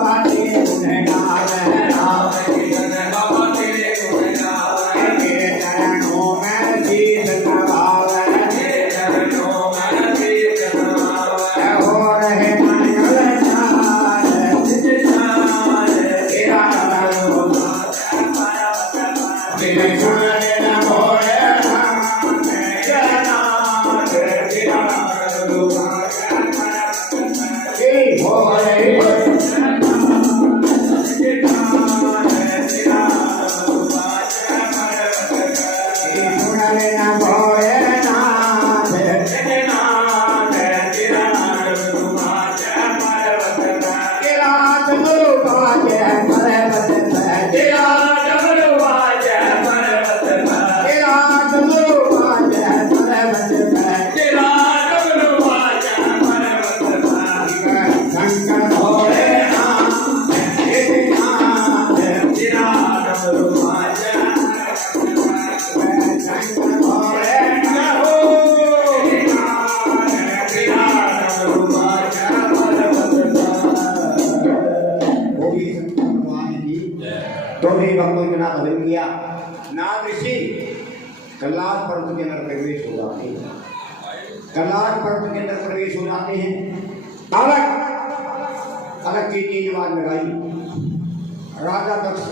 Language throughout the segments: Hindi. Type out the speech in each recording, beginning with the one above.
बाबा तेरे गुण गावे, राम के धन बाबा तेरे गुण गावे, तेरे चरणों में शीश नवावे, तेरे चरणों में शीश नवावे, हो रहे मंगल चार तेरा नाम तेरे गुण लेना भोले नाथ तेरा नाम तेरा नाथ ऋषि कलाश पर्वत के अंदर प्रवेश हो जाते हैं, कलाश पर्वत के अंदर प्रवेश हो जाते हैं। अलग अलग की तीन बात लगाई। राजा दक्ष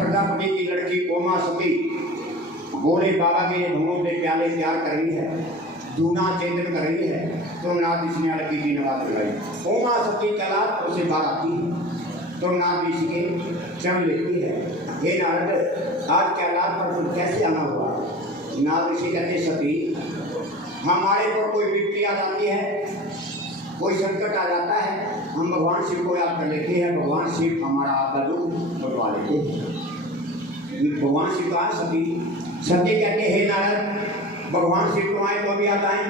प्रजापति की लड़की उमा सती बोले बाबा के भूमों पे प्याले प्यार कर रही है, दूना चेतन कर रही है, तो नाथ ऋषि ने अलग की तीन बात लगाई। उमा सती कलाश से बाहर आती है तो नाथ ऋषि के चरण लेती है, हे नारद आज कैलाश पर कैसे आना हुआ? नाथ ऋषि कहते सती हमारे पर कोई विपत्ति आ जाती है, कोई संकट आ जाता है, हम भगवान शिव को याद कर लेते हैं, भगवान शिव हमारा आपका दुख बटवा लेते हैं। भगवान शिव का सती कहते हे नारद भगवान शिव को आए तो अभी आ जाए,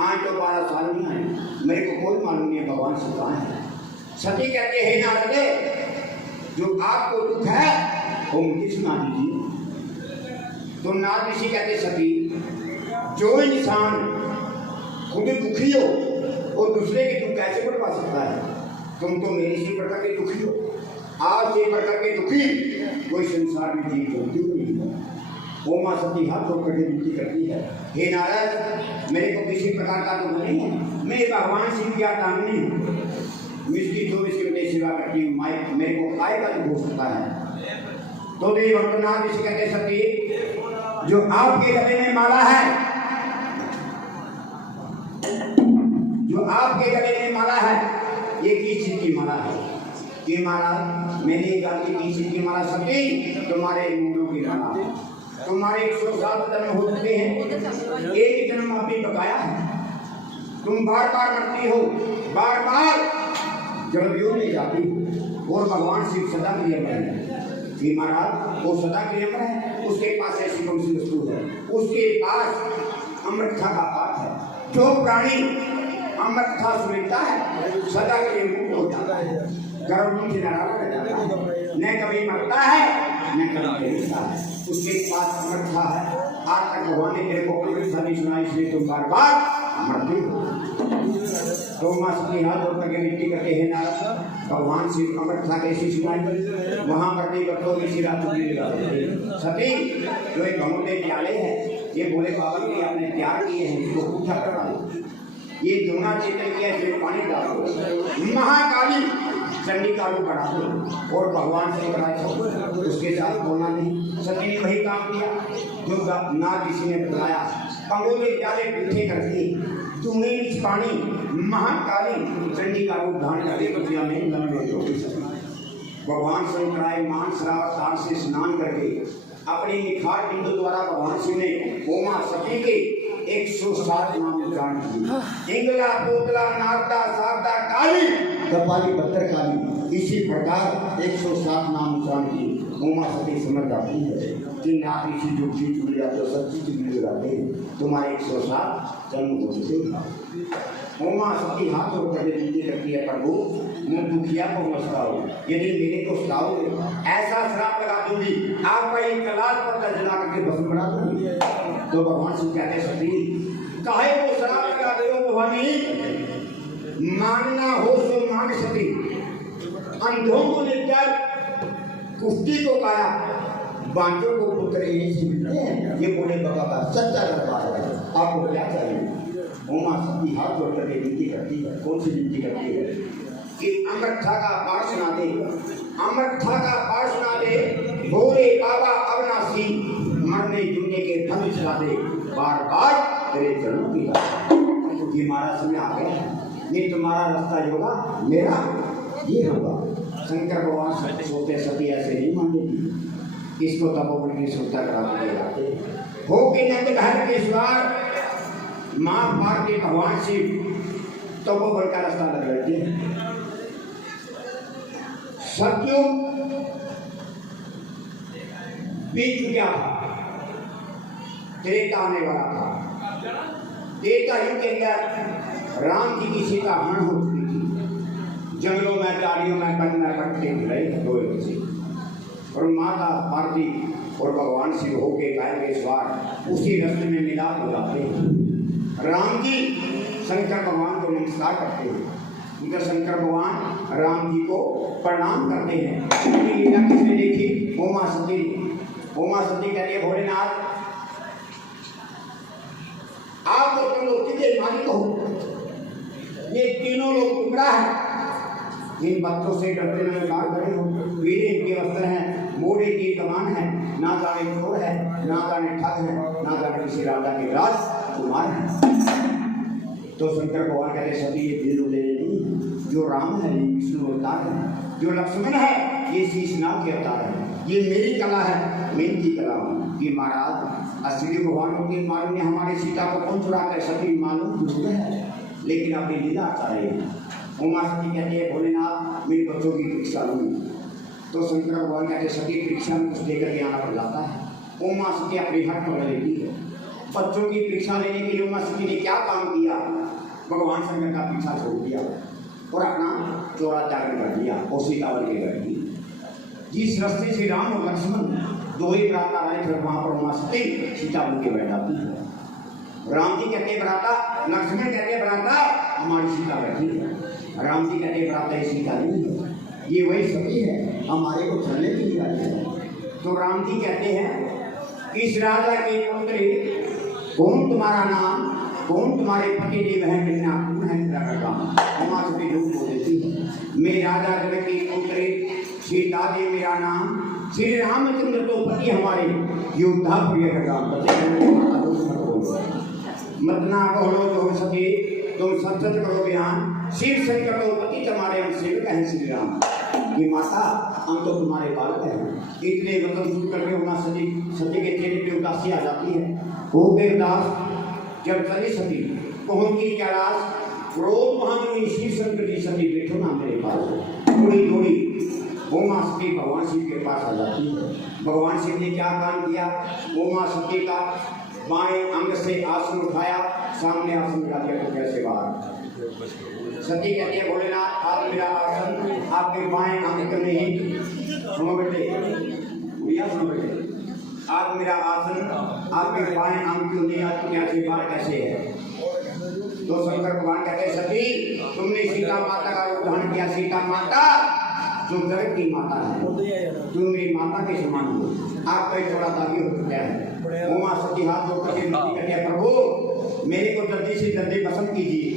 आए तो 12 साल नहीं आए, मेरे को कोई मालूम नहीं है भगवान शिव कहाँ है। सती कहते हे नारद जो आपको दुख है वो मुझे सुना दीजिए। तो नाथ ऋषि कहते सती जो इंसान खुद दुखी हो वो दूसरे के दुख कैसे बटवा सकता है? तुम तो मेरे से बढ़कर के दुखी हो, आज से बढ़कर के दुखी कोई संसार में जीव होती नहीं है। उमा सती हाथ जोड़ करके विनती करती है, हे नारद मेरे को किसी प्रकार का दुख नहीं है, मैं भगवान शिव की आत्मा हूँ, मिश्री 24 घंटे सेवा करती हूँ, मेरे को काय का दुख हो सकता है। तो देव भक्तनाथ ऋषि कहते सती जो आपके गले में माला है, जो आपके गले में माला है ये किस चीज की माला है? ये माला मैंने गाली की चीज की माला सती तुम्हारे मुंडों की माला है। तुम्हारे 107 जन्म हो चुके हैं, एक जन्म अभी बकाया है, तुम बार बार मरती हो, बार बार जलवियों में जाती हो और भगवान शिव सदा के अमर है। कि महाराज वो सदा के अमर है, उसके पास ऐसी कौन सी वस्तु है? उसके पास अमृता का पाठ है। जो प्राणी अमृता सुनता है सदा के लिए मुक्त हो जाता है, गर्भ से नाराज रह जाता है, न कभी मरता है न कभी गिरता है, उसके पास अमृता है। आज तक भगवान ने तेरे को अमृता नहीं सुना, इसलिए तुम बार बार मरती हो। तो माँ सती हाथ जोड़ करके विनती करते हैं नारद भगवान शिव अमृता कैसी सुनाई, वहाँ पर नहीं बतो इसी रात सती जो एक बहुते प्याले है, ये बोले बाबा के आपने प्यार किए हैं, इसको पूछा करा ये दोना चेतन किया, इसमें पानी डालो, महाकाली चंडी का रूप बढ़ा दो और भगवान से कराए, उसके साथ बोलना नहीं। सती ने वही काम किया जो नाथ ऋषि ने बताया, पंगोले प्याले पीछे करके तुम्हें पानी महाकाली चंडी का रूप धारण करके पृथ्वी में लंबे भगवान शंकराय मान श्रावण से स्नान करके अपनी निखार बिंदु द्वारा भगवान शिव ने उमा सती के 107 नाम उच्चारण किए। इंगला पोतला नारदा शारदा काली कपाली भद्र काली, इसी प्रकार 107 नाम उच्चारण किए। उमा सती समझ जाती है कि नाथ ऋषि जो चीज मिल जाते हो सब चीज मिल जाते हैं, तुम्हारे 107 जन्म हो चुके। उमा सती हाथ जोड़कर विनती करती है, प्रभु मैं दुखिया को मस्ताओ, यदि मेरे को सताओगे ऐसा श्राप लगा दूंगी, आपका ये कलाश पर जला करके भस्म बना दूंगी। तो भगवान शिव कहते सती काहे को श्राप लगा दे भवानी, मानना हो सो मान सती, अंधों को लेकर कुश्ती को पाया, बांझों को पुत्र यही मिलते हैं। ये बोले बाबा का सच्चा दरबार है। आपको क्या चाहिए? उमा सती हाथ जोड़ करके विनती करती है। कौन सी विनती करती है? कि अमरथा का पाठ सुना दे, अमरथा का पाठ सुना दे, भोले बाबा अविनाशी, मरने जुड़ने के धन चला दे, बार बार तेरे चरणों की बात। ये महाराज समय आ गया है, नहीं तुम्हारा रास्ता जो होगा मेरा ये होगा। शंकर भगवान सोते सती ऐसे नहीं मानेगी, इसको तपोवन की सुविधा करा दिए जाते हो के नंद घर के स्वार मां पार्वती भगवान शिव तपोवन का रास्ता लग रहे थे। सतयुग बीत गया था, त्रेता आने वाला था। त्रेता युग के अंदर राम जी की सीता हरण हो चुकी थी, जंगलों में झाड़ियों में वन में पट्टे रहे दो से, और माता पार्वती और भगवान शिव होके गाय के स्वार उसी रास्ते में मिलाप हो जाते हैं। राम जी शंकर भगवान को नमस्कार करते हैं, उधर शंकर भगवान राम जी को प्रणाम करते हैं। लीला किसने देखी? उमा सती। उमा सती कहती है भोलेनाथ आप तो तुम लोग कितने मालिक हो, ये तीनों लोग टुकड़ा है, इन बच्चों से डरते न कार खड़े हो, वीरे इनके वस्त्र हैं, मोड़े की कमान है, ना जाने चोर है, ना जाने ठग है, ना जाने किसी राजा के राजकुमार है। तो शंकर भगवान कहते सती ये दिल ले नहीं, जो राम है ये विष्णु अवतार है, जो लक्ष्मण है ये शीशनाग के अवतार है। ये मेरी कला है, मैं इनकी कला हूँ। कि महाराज असली भगवानों के मालूम ने हमारी सीता को कौन चुरा कर सती मालूम जरूर है, लेकिन अपनी लीला चाह रहे हैं। उमा सती कहती है भोलेनाथ मेरे बच्चों की परीक्षा लूँगी। तो शंकर भगवान कहते सती परीक्षा में कुछ लेकर के आना पड़ जाता है। उमा सती अपनी हट पकड़ लेती है। बच्चों की परीक्षा लेने के लिए उमा सती ने क्या काम किया? भगवान शंकर का पीछा छोड़ दिया और अपना चोरा त्याग कर दिया और सीतावन के घर दी। जिस रास्ते से राम और लक्ष्मण दो ही बराता आए फिर वहां पर उमा सती सीतावन के बैठ जाती है। राम जी कहते बराता, लक्ष्मण कहते बराता हमारी सीता बैठी है। राम जी कहते बराता ये सीता नहीं है, ये वही सती है, हमारे को छलने के लिए आई है। तो राम जी कहते हैं इस राजा के पुत्री कौन तुम्हारा नाम, कौन तुम्हारे पति देव है, कितना कौन है तेरा का काम? उमा सती झूठ बोल देती है, मैं राजा जनक की पुत्री सीता देवी मेरा नाम, श्री रामचंद्र तो पति हमारे योद्धा प्रिय का काम। मत ना बोलो तो सके तुम सच करो बयान, शिव शंकर तो पति तुम्हारे हम सेवक हैं श्री राम। ये माता हम तो तुम्हारे बालक हैं। इतने वचन सुन करके उमा सती के चेहरे पे उदासी आ जाती है। हो गए उदास जब चली सती पहुंची कैलाश, क्रोध महान शिव शंकर की सती बैठो ना मेरे पास। थोड़ी थोड़ी उमा सती भगवान शिव के पास आ जाती है। भगवान शिव ने क्या काम किया? उमा सती का बाएं अंग से आसन उठाया, सामने आसन लगा दिया तो कैसे बाहर। सती कहती है भोलेनाथ आप मेरा आसन आपके बाएं अंग क्यों नहीं? सुनो बेटे, भैया सुनो बेटे, आप मेरा आसन आपके बाएं अंग क्यों नहीं? आपको कैसे बाहर कैसे है? तो शंकर भगवान कहते हैं सती तुमने सीता माता का रूप धारण किया। सीता माता जो जगत की माता है, तुम मेरी माता के समान हो, आपका एक थोड़ा दावी हो चुका है। उमा सती हाथ जोड़ करके विनती करती है प्रभु मेरे को जल्दी से जल्दी पसंद कीजिए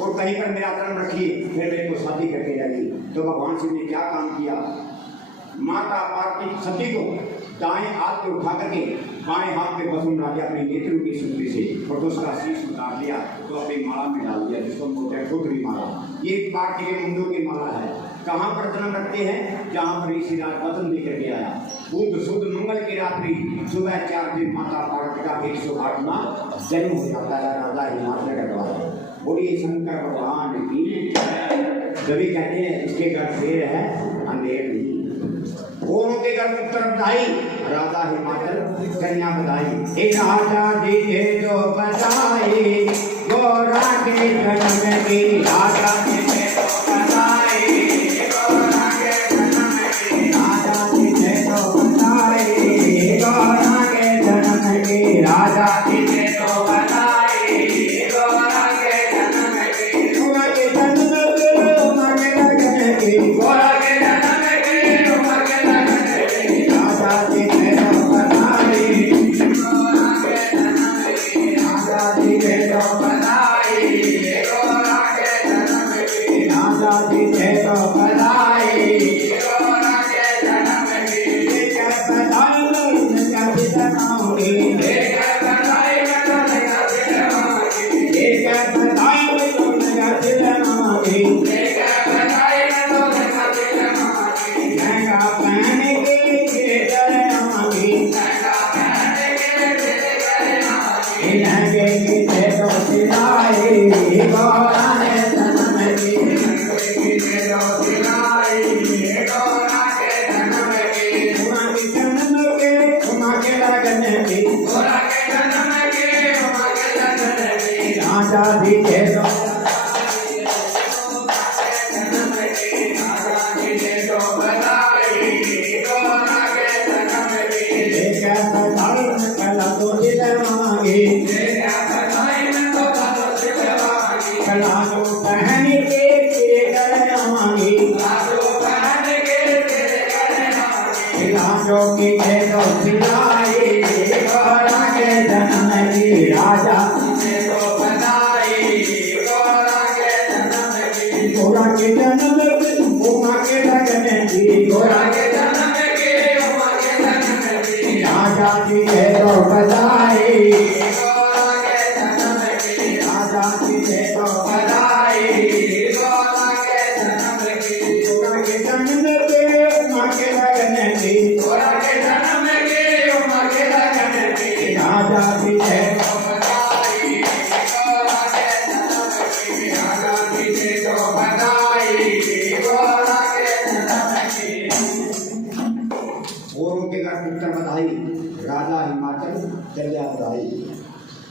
और कहीं पर मेरा कर्म रखिए, फिर मेरे को शादी करके जाइए। तो भगवान शिव ने क्या काम किया? माता पार्वती सती को दाएं हाथ पे उठा करके बाएं हाथ पे बसुन डालिया अपने नेत्रों की सुंदरी से और तो उसका शीश उतार लिया तो अपनी माला में डाल दिया, जिसको बोलते हैं खुदरी माला। ये पार्टी के मुंडों की माला है। कहाँ पर जन्म रखते हैं? जहाँ पर इसी रात वचन लेकर के आया। बुध शुद्ध मंगल की रात्रि सुबह 4 बजे माता पार्वती का 108वां जन्म हो जाता है। राजा हिमाचल का द्वारा बोलिए शंकर भगवान की। जब कहते हैं इसके घर शेर है अंधेर नहीं, दोनों के घर उत्तर बधाई, राजा हिमाचल कन्या बधाई। एक राजा दिखे तो बधाई, गोरा के जन्म की राजा दिखे तो बधाई, गोरा के जन्म की राजा दिखे तो बधाई, गोरा के जन्म की राजा दिखे तो बधाई, गोरा के जन्म की, गोरा के जन्म की, गोरा के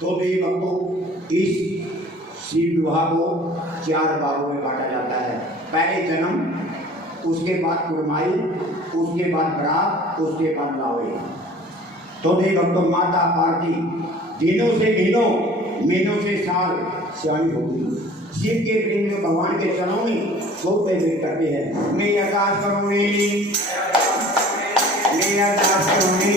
तो भी भक्तों इस शिव विवाह को 4 भागों में बांटा जाता है। पहले जन्म, उसके बाद कुरमाई, उसके बाद बरात, उसके बाद लावे। तो भी भक्तों माता पार्वती दिनों से महीनों, महीनों से साल सियानी होगी। शिव के प्रेम में भगवान के चरणों में बहुत पैसे करते हैं। मैं अरदास करूँगी, मैं अरदास करूँगी,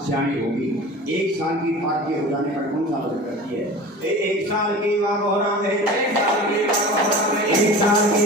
सियानी होगी। 1 साल की पार्टी हो जाने पर कौन सा मदद करती है? 1 साल की बात हो रहा है, 1 साल की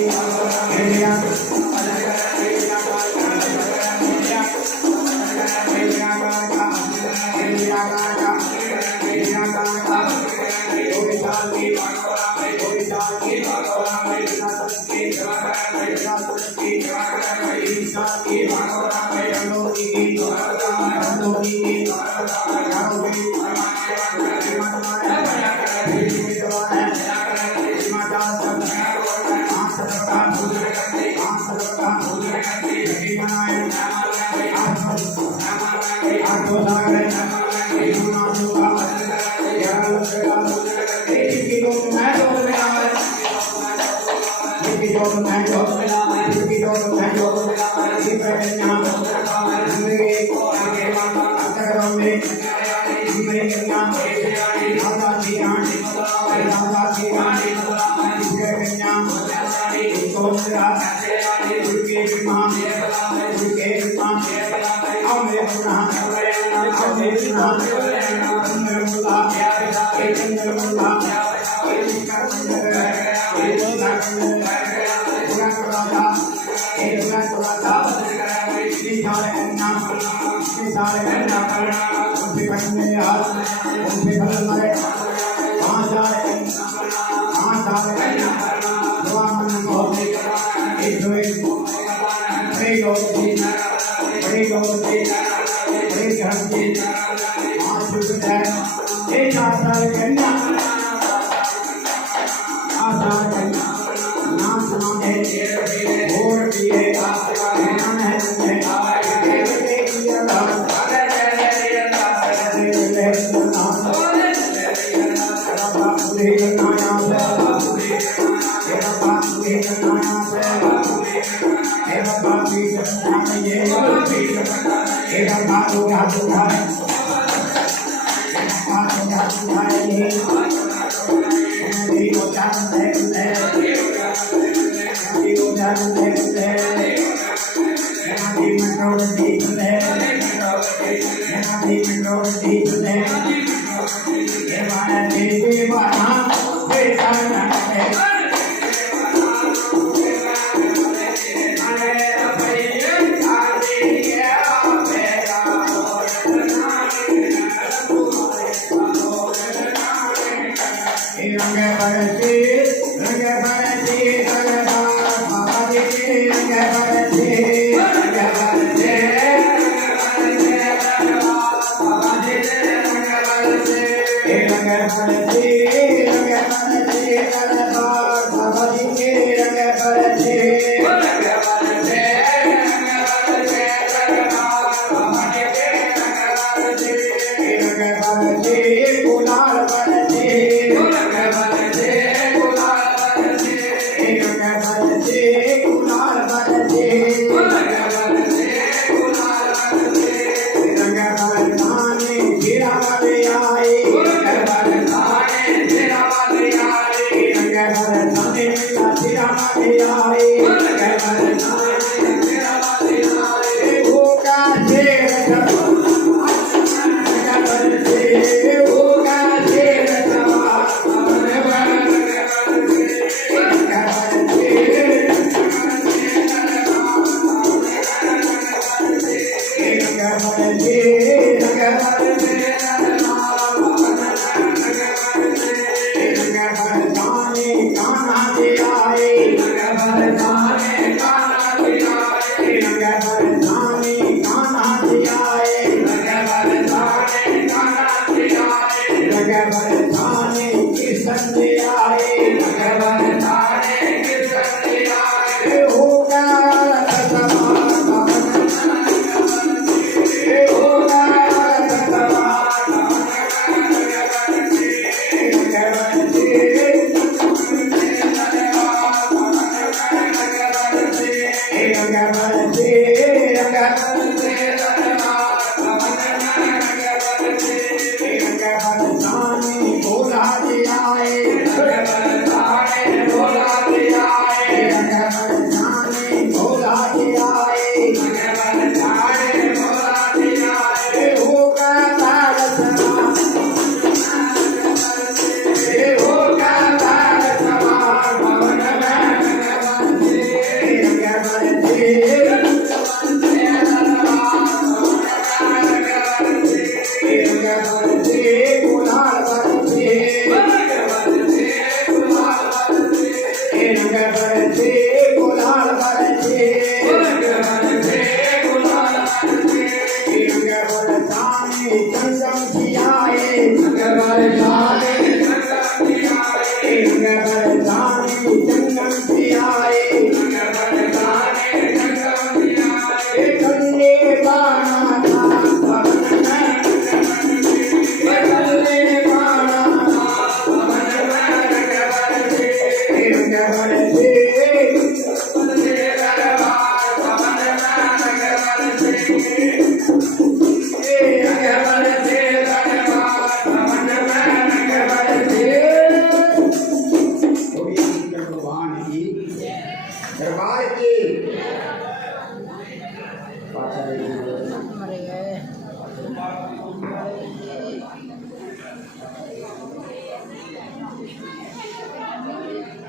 Hey,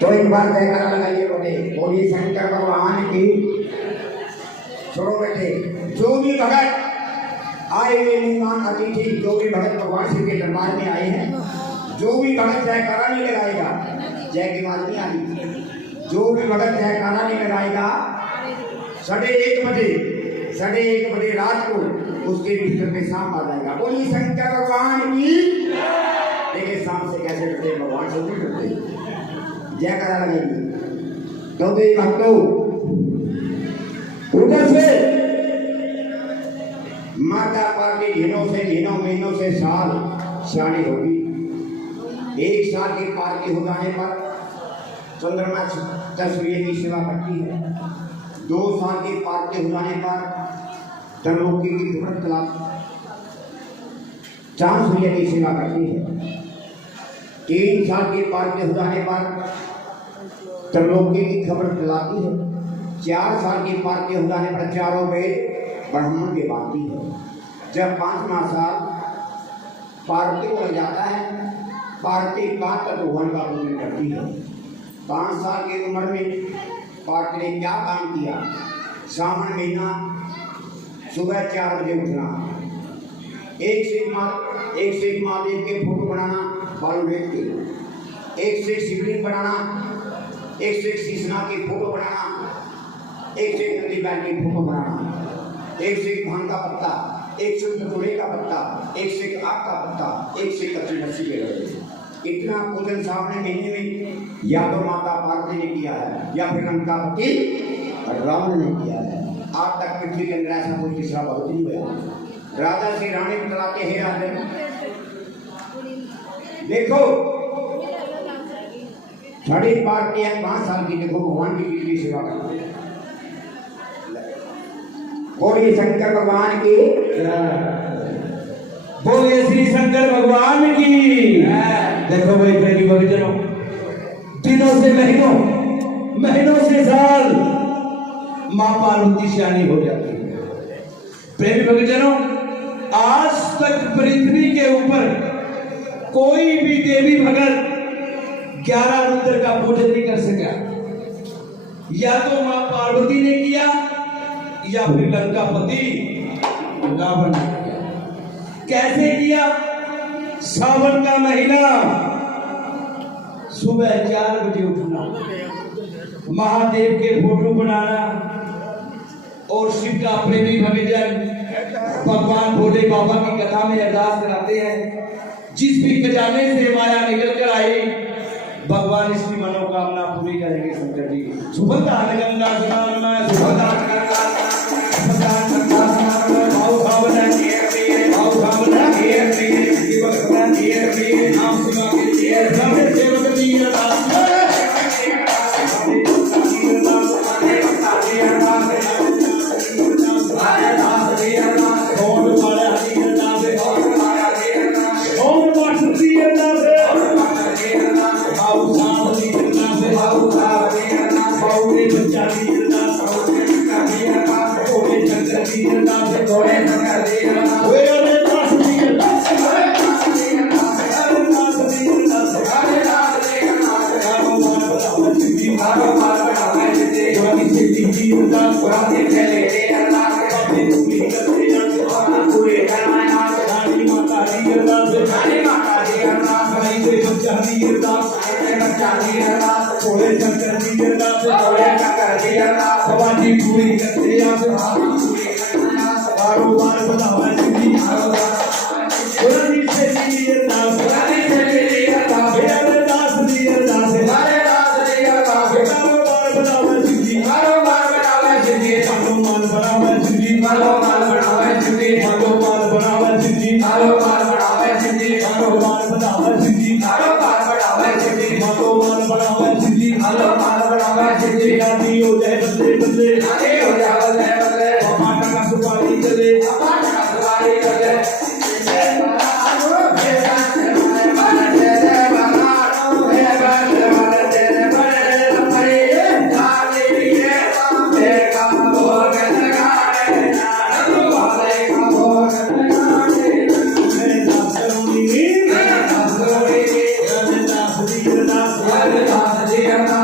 तो एक बार जयकारा लगाइए बोले बोलिए शंकर भगवान की। छोड़ो बेटे, जो भी भगत आए हुए मेहमान अतिथि, जो भी भगत भगवान शिव के दरबार में आए हैं, जो भी भगत जयकारा नहीं लगाएगा, जय की आवाज नहीं आ रही, जो भी भगत जयकारा नहीं लगाएगा 1:30 बजे रात को उसके बिस्तर में सांप आ जाएगा। बोलिए शंकर भगवान की। देखिए सांप से कैसे डरते, भगवान से नहीं डरते। जयकारा लगाएंगे तो देवी भक्तों उधर से माता पार्टी दिनों महीनों से साल शादी होगी। 1 साल की पार्टी हो जाने पर चंद्रमा 10 सूर्य की सेवा करती है। 2 साल की पार्टी हो जाने पर त्रिलोकी की खबर चलाती, 4 सूर्य की सेवा करती है। 3 साल की पार्टी हो जाने पर त्रिलोकी की खबर चलाती है। 4 साल की पार्टी हो जाने पर चारों वेद ब्राह्मण के बांधती है। जब 5वां साल पार्टी हो जाता है, पार्टी 5 तत्वन का पूजन करती है। 5 साल की उम्र में पार्टी ने क्या काम किया? सावन महीना सुबह 4 बजे उठना, एक से एक महादेव के फोटो बनाना बालू लेट के, एक से एक शिवलिंग बनाना, एक से एक शीशनाथ की फोटो बनाना, एक से एक नदी बैल की फोटो बनाना, एक से एक भांग का पत्ता, एक से धतूरे का पत्ता, एक से एक आग का पत्ता, एक से कच्ची लस्सी के लगे। इतना पूजन सामने महीने में या तो माता पार्वती ने किया है या फिर लंका पति रावण ने किया है। आज तक पृथ्वी के अंदर ऐसा कोई तीसरा बहुत नहीं हुआ। राजा श्री रानी बतलाते हैं राजा देखो छड़ी पार्टी है 5 साल की, देखो भगवान की सेवा करते हैं। बोलिए शंकर भगवान की, बोलिए श्री शंकर भगवान की। देखो भाई प्रेमी भक्तजनों, दिनों से महीनों से साल मां पार्वती श्यानी हो जाती है। प्रेमी भक्तजनों, आज तक पृथ्वी के ऊपर कोई भी देवी भगत 11 रुद्र का पूजन नहीं कर सका। या तो मां पार्वती ने किया या फिर लंकापति रावण ने किया। कैसे किया? सावन का महीना, सुबह 4 बजे उठना, महादेव के फोटो बनाना और शिव का प्रेमी भक्तजन भगवान भोले बाबा की कथा में अरदास कराते हैं, जिस भी खजाने से माया निकल कर आई भगवान इसकी मनोकामना पूरी करेंगे। शंकर जी सुभद्रान गंगा स्नान में, सुभद्रान गंगा पूरी करते कारोबार बढ़ावा Hare Rama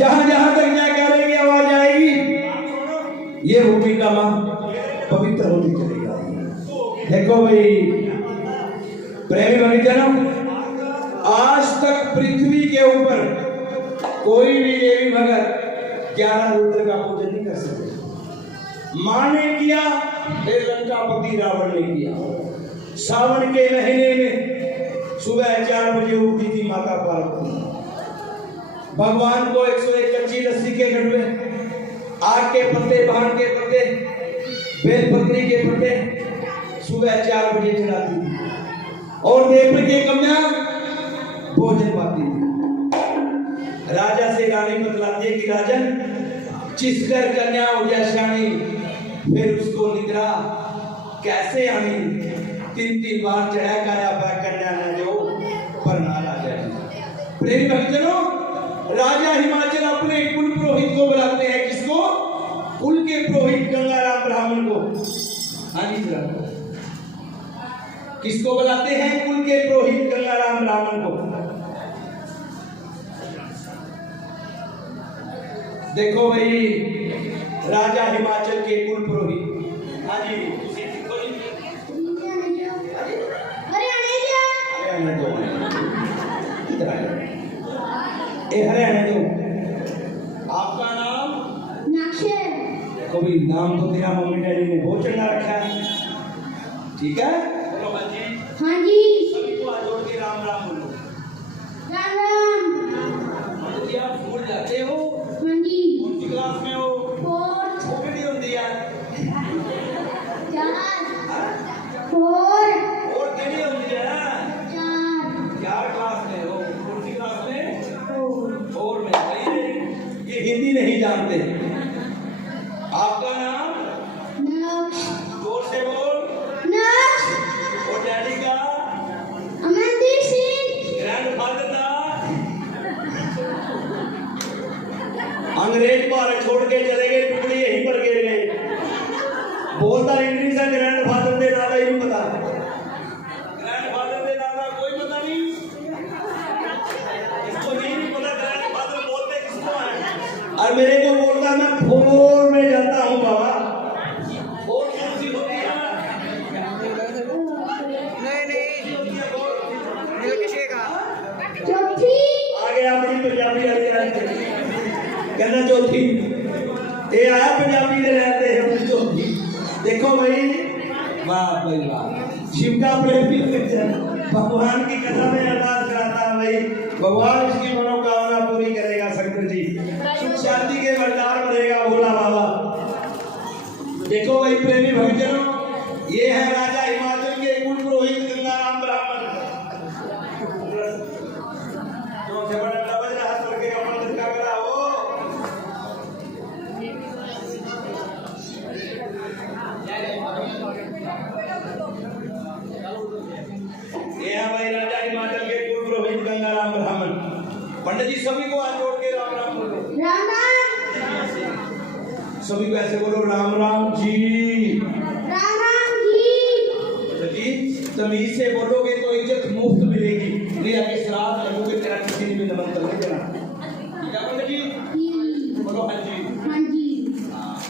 जहां जहां तक जयकारे की आवाज आएगी ये भूमिका मां पवित्र होती चली जाएगी। देखो भाई प्रेमी भक्तजनों, आज तक पृथ्वी के ऊपर कोई भी देवी भगत 11 रुद्र का पूजन नहीं कर सकते। मां ने किया, फिर लंकापति रावण ने किया। सावन के महीने में सुबह 4 बजे उठती थी माता पार्वती। भगवान को 101 कच्ची लस्सी के गढ़वे, आग के पत्ते, भांग के पत्ते, बेलपत्री के पत्ते सुबह 4 बजे चढ़ाती थी और देवपुर की कन्या भोजन पाती थी। राजा से रानी बतलाती है कि राजन जिसकर कन्या उजाशानी, फिर उसको निद्रा कैसे आनी। 3 बार चढ़ा काया कन्या ने जो पर नारा जाए। प्रेम भक्तजनों, राजा हिमाचल अपने कुल पुरोहित को बुलाते हैं। किसको? कुल के पुरोहित गंगाराम ब्राह्मण को। हाँ जी सर, किसको बुलाते हैं? कुल के पुरोहित गंगाराम ब्राह्मण को। देखो भाई राजा हिमाचल के कुल पुरोहित। हाँ जी हरियाणा दो। आपका नाम? देखो भाई नाम तो तेरा मम्मी डैडी ने बहुत चढ़ा रखा है, ठीक है? बोलो हाँ जी। हाँ जी। सभी को हाथ जोड़ के राम राम बोलो। राम राम। जी आप स्कूल जाते हो? हाँ जी। कौन सी क्लास में हो? 4th। वो कितनी होती है? 4। 4। और कितनी होती है? 4। 4 क्लास में हो। कौन सी क्लास में? 4। 4 में। ये हिंदी नहीं जानते। आपका नाम? नक्श। जोर से बोल। नक्श। और डैडी का? अमनदीप सिंह। ग्रैंडफादर का? अंग्रेज भारत छोड़ के चले गए, टुकड़े यहीं पर गिर गए। बोलता इंग्लिश है, ग्रैंडफादर दे दादा ही नहीं पता। ग्रैंडफादर दे दादा कोई पता नहीं, इसको नहीं पता ग्रैंडफादर बोलते किसको है। और मेरे को बोलता मैं फोर में जाता हूँ बाबा। फोर कौन सी होती है? चौथी। आगे अपनी पंजाबी कहना चौथी। ये आया पंजाबी दे रहते हैं चौथी। देखो भाई वाह भाई वाह, शिव का प्रेमी भगवान की कथा में अरदास कराता है भाई, भगवान इसकी मनोकामना पूरी करेगा। शंकर जी सुख शांति के भंडार भरेगा भोला बाबा। देखो भाई प्रेमी भक्तजनों, ये है राजा हिमाचल के कुल पुरोहित गंगाराम ब्राह्मण। जो से बड़ा लबज रहा करके कमल का करा हो। ये है भाई राजा हिमाचल के कुल पुरोहित गंगाराम ब्राह्मण। पंडित जी सभी को हाथ जोड़ के राम राम बोलो। राम राम। सभी को ऐसे बोलो राम राम जी। राम राम जी। जी तमीज से बोलोगे तो इज्जत मुफ्त मिलेगी, नहीं आगे श्राद्ध लगोगे तेरा किसी ने नमन कर देना। क्या पंडित जी बोलो? हाँ जी। हाँ जी।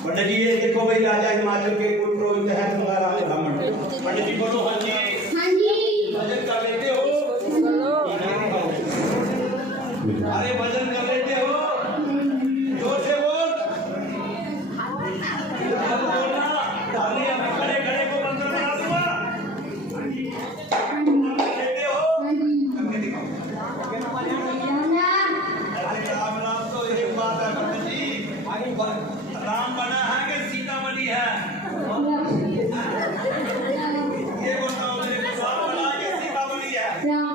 पंडित जी ये देखो भाई राजा हिमाचल के कुल पुरोहित है गंगाराम ब्राह्मण। पंडित जी बोलो हाँ जी। हाँ जी। भजन कर लेते हो? अरे भजन कर लेते हो? जोर से बोल। बोलना तालियां खड़े खड़े को बंद करा दूंगा। लेते हो? हाँ जी। करके दिखाओ। राम राम। अरे राम राम तो एक बात है पंडित जी, राम बना है कि सीता बनी है? ये बताओ मेरे को, राम बना कि सीता बनी है? राम।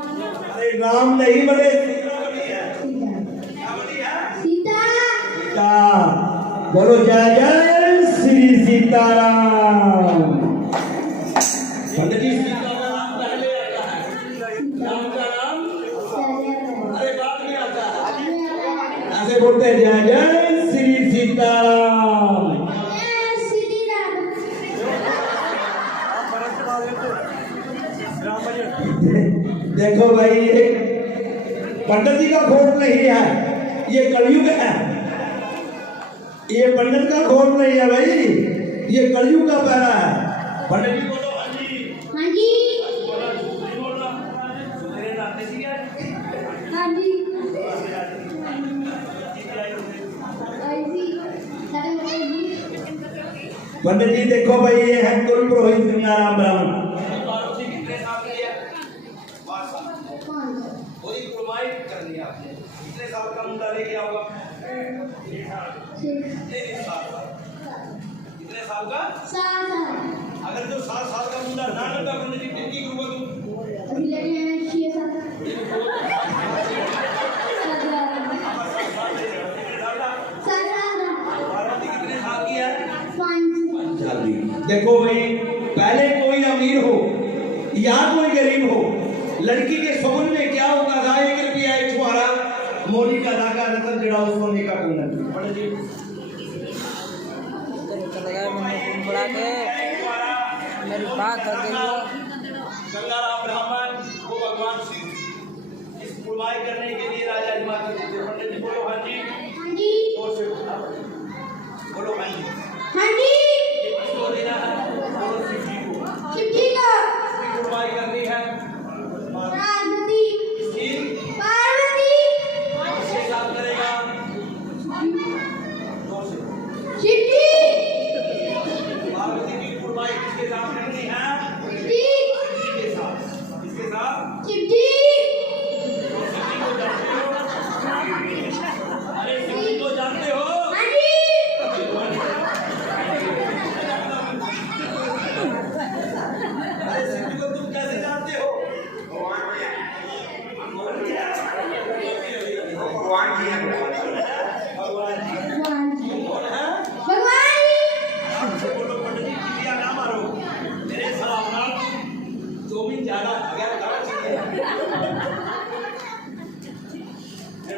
अरे राम नहीं बने, सीता बनी है। क्या बनी है? सीता। सीता। बोलो जय जय श्री सीताराम। पंडित जी सीता का नाम पहले आता है, राम का नाम अरे बाद में आता है। ऐसे बोलते हैं जय जय श्री सीताराम। श्री राम। देखो भाई पंडित जी का खोट नहीं है, ये कलयुग है, ये पंडित का खोल नहीं है भाई, ये कलयुग का पहरा है। पंडित जी बोलो हाँ जी। हाँ जी। बोला नहीं बोलना, मेरे नाते सी है। हाँ जी। पंडित जी देखो भाई, ये है कुल पुरोहित गंगाराम ब्राह्मण। कितने साल किया? 5 साल। पूरी कुर्बानी कर लिया आपने। कितने साल का मुंडा लेके आओगा? 3 साल। कितने साल का? 7 साल। अगर जो 7 साल का मुंडा ना लगा पंडित जी कितनी करूँगा तुम? अभी लगे हैं 6 साल। 7 साल। पार्वती कितने साल की है? 5। देखो भाई, पहले कोई अमीर हो या कोई गरीब हो, लड़की के शगुन में क्या होता था? 1 रुपया एक छुआरा, मोदी का धागा, रतन जड़ाओ, सोने का कंगन। पंडित जी मेरी बात कर गई वो गंगाराम ब्राह्मण को भगवान शिव इस कुर्बानी करने के लिए राजा हिमाचल थे। पंडित जी बोलो हाँ जी। हाँ जी। जोर से बोलो हाँ जी। हाँ जी। किसको देना है? बोलो शिव जी को। शिव जी को। किसकी कुर्बानी करनी है? पार्वती। किसकी? पार्वती। किसके साथ करेगा? जोर से। शिव जी। पार्वती की कुर्बानी किसके साथ करनी है? शिव जी। किसके साथ? किसके साथ? शिव जी। अरे शिव जी को जानते हो? हाँ जी। अरे शिव जी को तुम कैसे जानते हो? भगवान जी हैं। भगवान जी। भगवान जी। कौन है? भगवान जी। आपसे बोलो पंडित जी चिड़िया ना मारो। मेरे सलाम नाम 2 मिनट ज्यादा अगर करा चाहिए।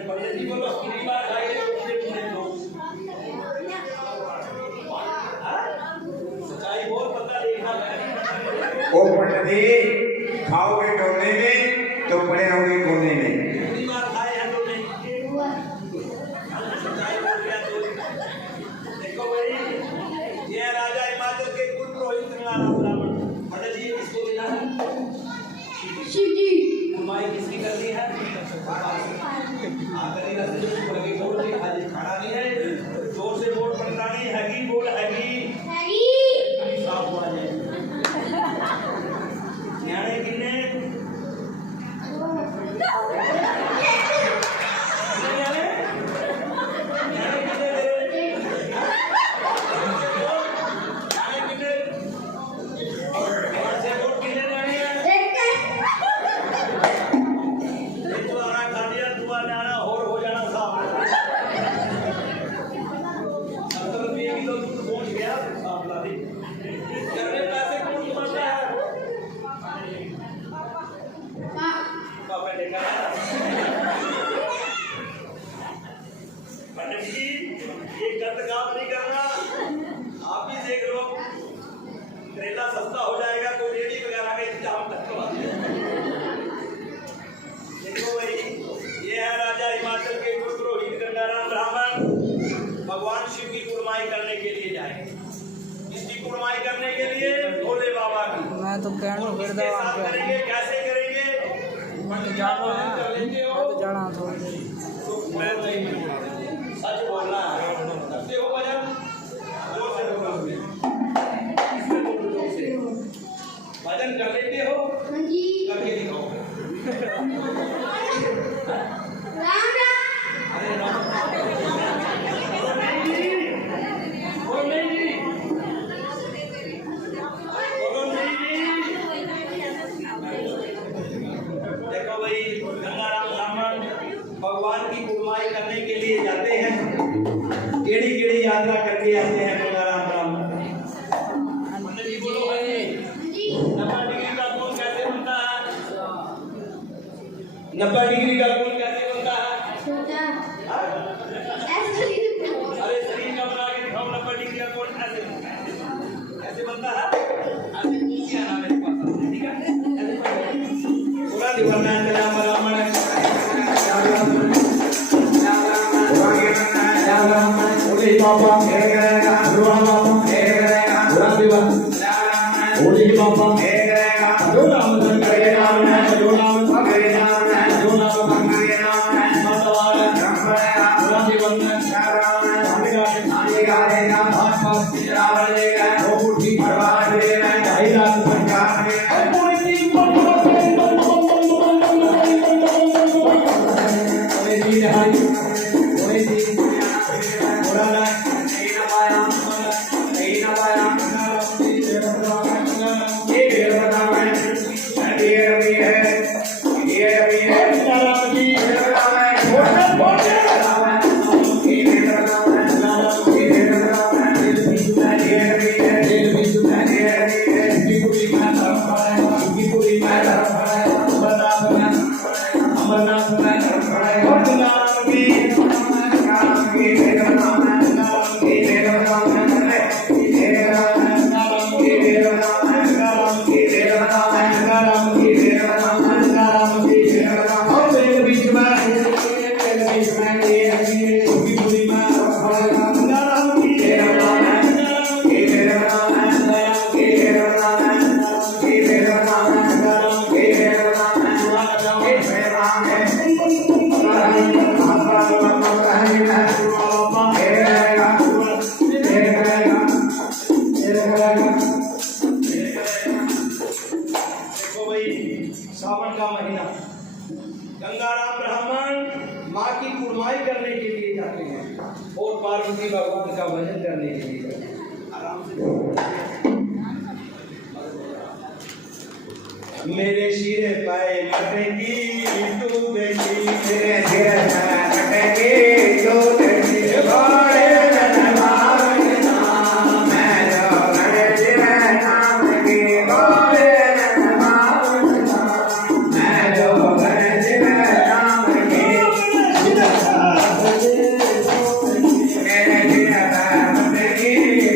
पंडित जी बोलो कितनी बार खाए मुझे पूछे दो। सच्चाई बोल पता देखा है। ओ पंडित जी, खाओगे डोने में तो पड़े रहोगे कोने में। कितनी बार खाए हैं तुमने? हुआ। सच्चाई बोल गया तो। देखो भाई, ये राजा हिमाचल के कुल पुरोहित गंगाराम ब्राह्मण। पंडित जी किसको देना है? शिव जी। कुर्बानी किसकी करनी है? आखिरी रास्ते में बोलेंगे बोल के खाली खाना नहीं है। जोर से बोल पड़ता नहीं हैगी बोल हैगी। हैगी। साफ हुआ जाए। न्याणे किन्ने? न्याणे? न्याणे किन्ने तेरे? न्याणे किन्ने? और से बोल किन्ने न्याणे हैं? ये तो आना खा लिया तू न्याणा और हो जाना साफ। 70 रुपये किलो दूध पहुंच गया साफ ला दी। करने पैसे कौन कमाता है? आपने देखा है? पंडित जी ये गलत काम नहीं करना। आप भी देख लो, करेला सस्ता हो जाएगा तो रेडी वगैरह का इंतजाम करवा दिया। देखो भाई, ये है राजा हिमाचल के कुल पुरोहित गंगाराम ब्राह्मण भगवान शिव की कुर्बानी करने के लिए जाएंगे। इसकी कुर्बानी करने के लिए भोले बाबा की। मैं तो कहना और फिर किसके साथ करेंगे? कैसे करेंगे? मैं तो जाना है, कर लेते हो? मैं तो जाना थोड़ी देर। मैं नहीं, सच बोलना है। करते हो भजन? जोर से बोलो। इसमें बोलो जोर से। भजन कर लेते हो? हाँ जी। करके दिखाओ। राम राम। अरे राम। बोलो नहीं जी। बोलो नहीं जी। बोलो नहीं जी। देखो भाई, गंगाराम ब्राह्मण भगवान की कुर्बानी करने के लिए जाते हैं। केड़ी केड़ी यात्रा करके आते हैं गंगाराम ब्राह्मण। पंडित जी बोलो हाँ जी। हाँ जी। 90 डिग्री का कोण कैसे बनता है? 90 डिग्री का कोण कैसे बनता है? छोटा। हाँ? ऐसे ही। अरे शरीर का बना के दिखाओ 90 डिग्री का कोण ऐसे बनता है। कैसे बनता है? ऐसे नीचे आना मेरे पास, ठीक है? ऐसे पूरा दिखाना है। नहीं बाबा रुआ बाबा रुआ देवा होली के बाबा जो नाम धन करे नाम है जो नाम करे नाम है जो नाम करे नाम है मतवार रुआ देवा आने गाने ना भाग पास रावण ले गए वो मुट्ठी भरवा दे मैं ढाई लाख पंचार में सावन का महीना गंगाराम ब्राह्मण माँ की कुर्बानी करने के लिए जाते हैं और पार्वती भगवान का भजन करने के लिए जाते हैं। आराम से मेरे सिर पाए मटेगी डूबेगी मेरे सिर पाए मटेगी डूबेगी बड़े ननवावना मैं जो गणेश नाम की बड़े ननवावना मैं जो गणेश नाम की मेरे सिर पाए मटेगी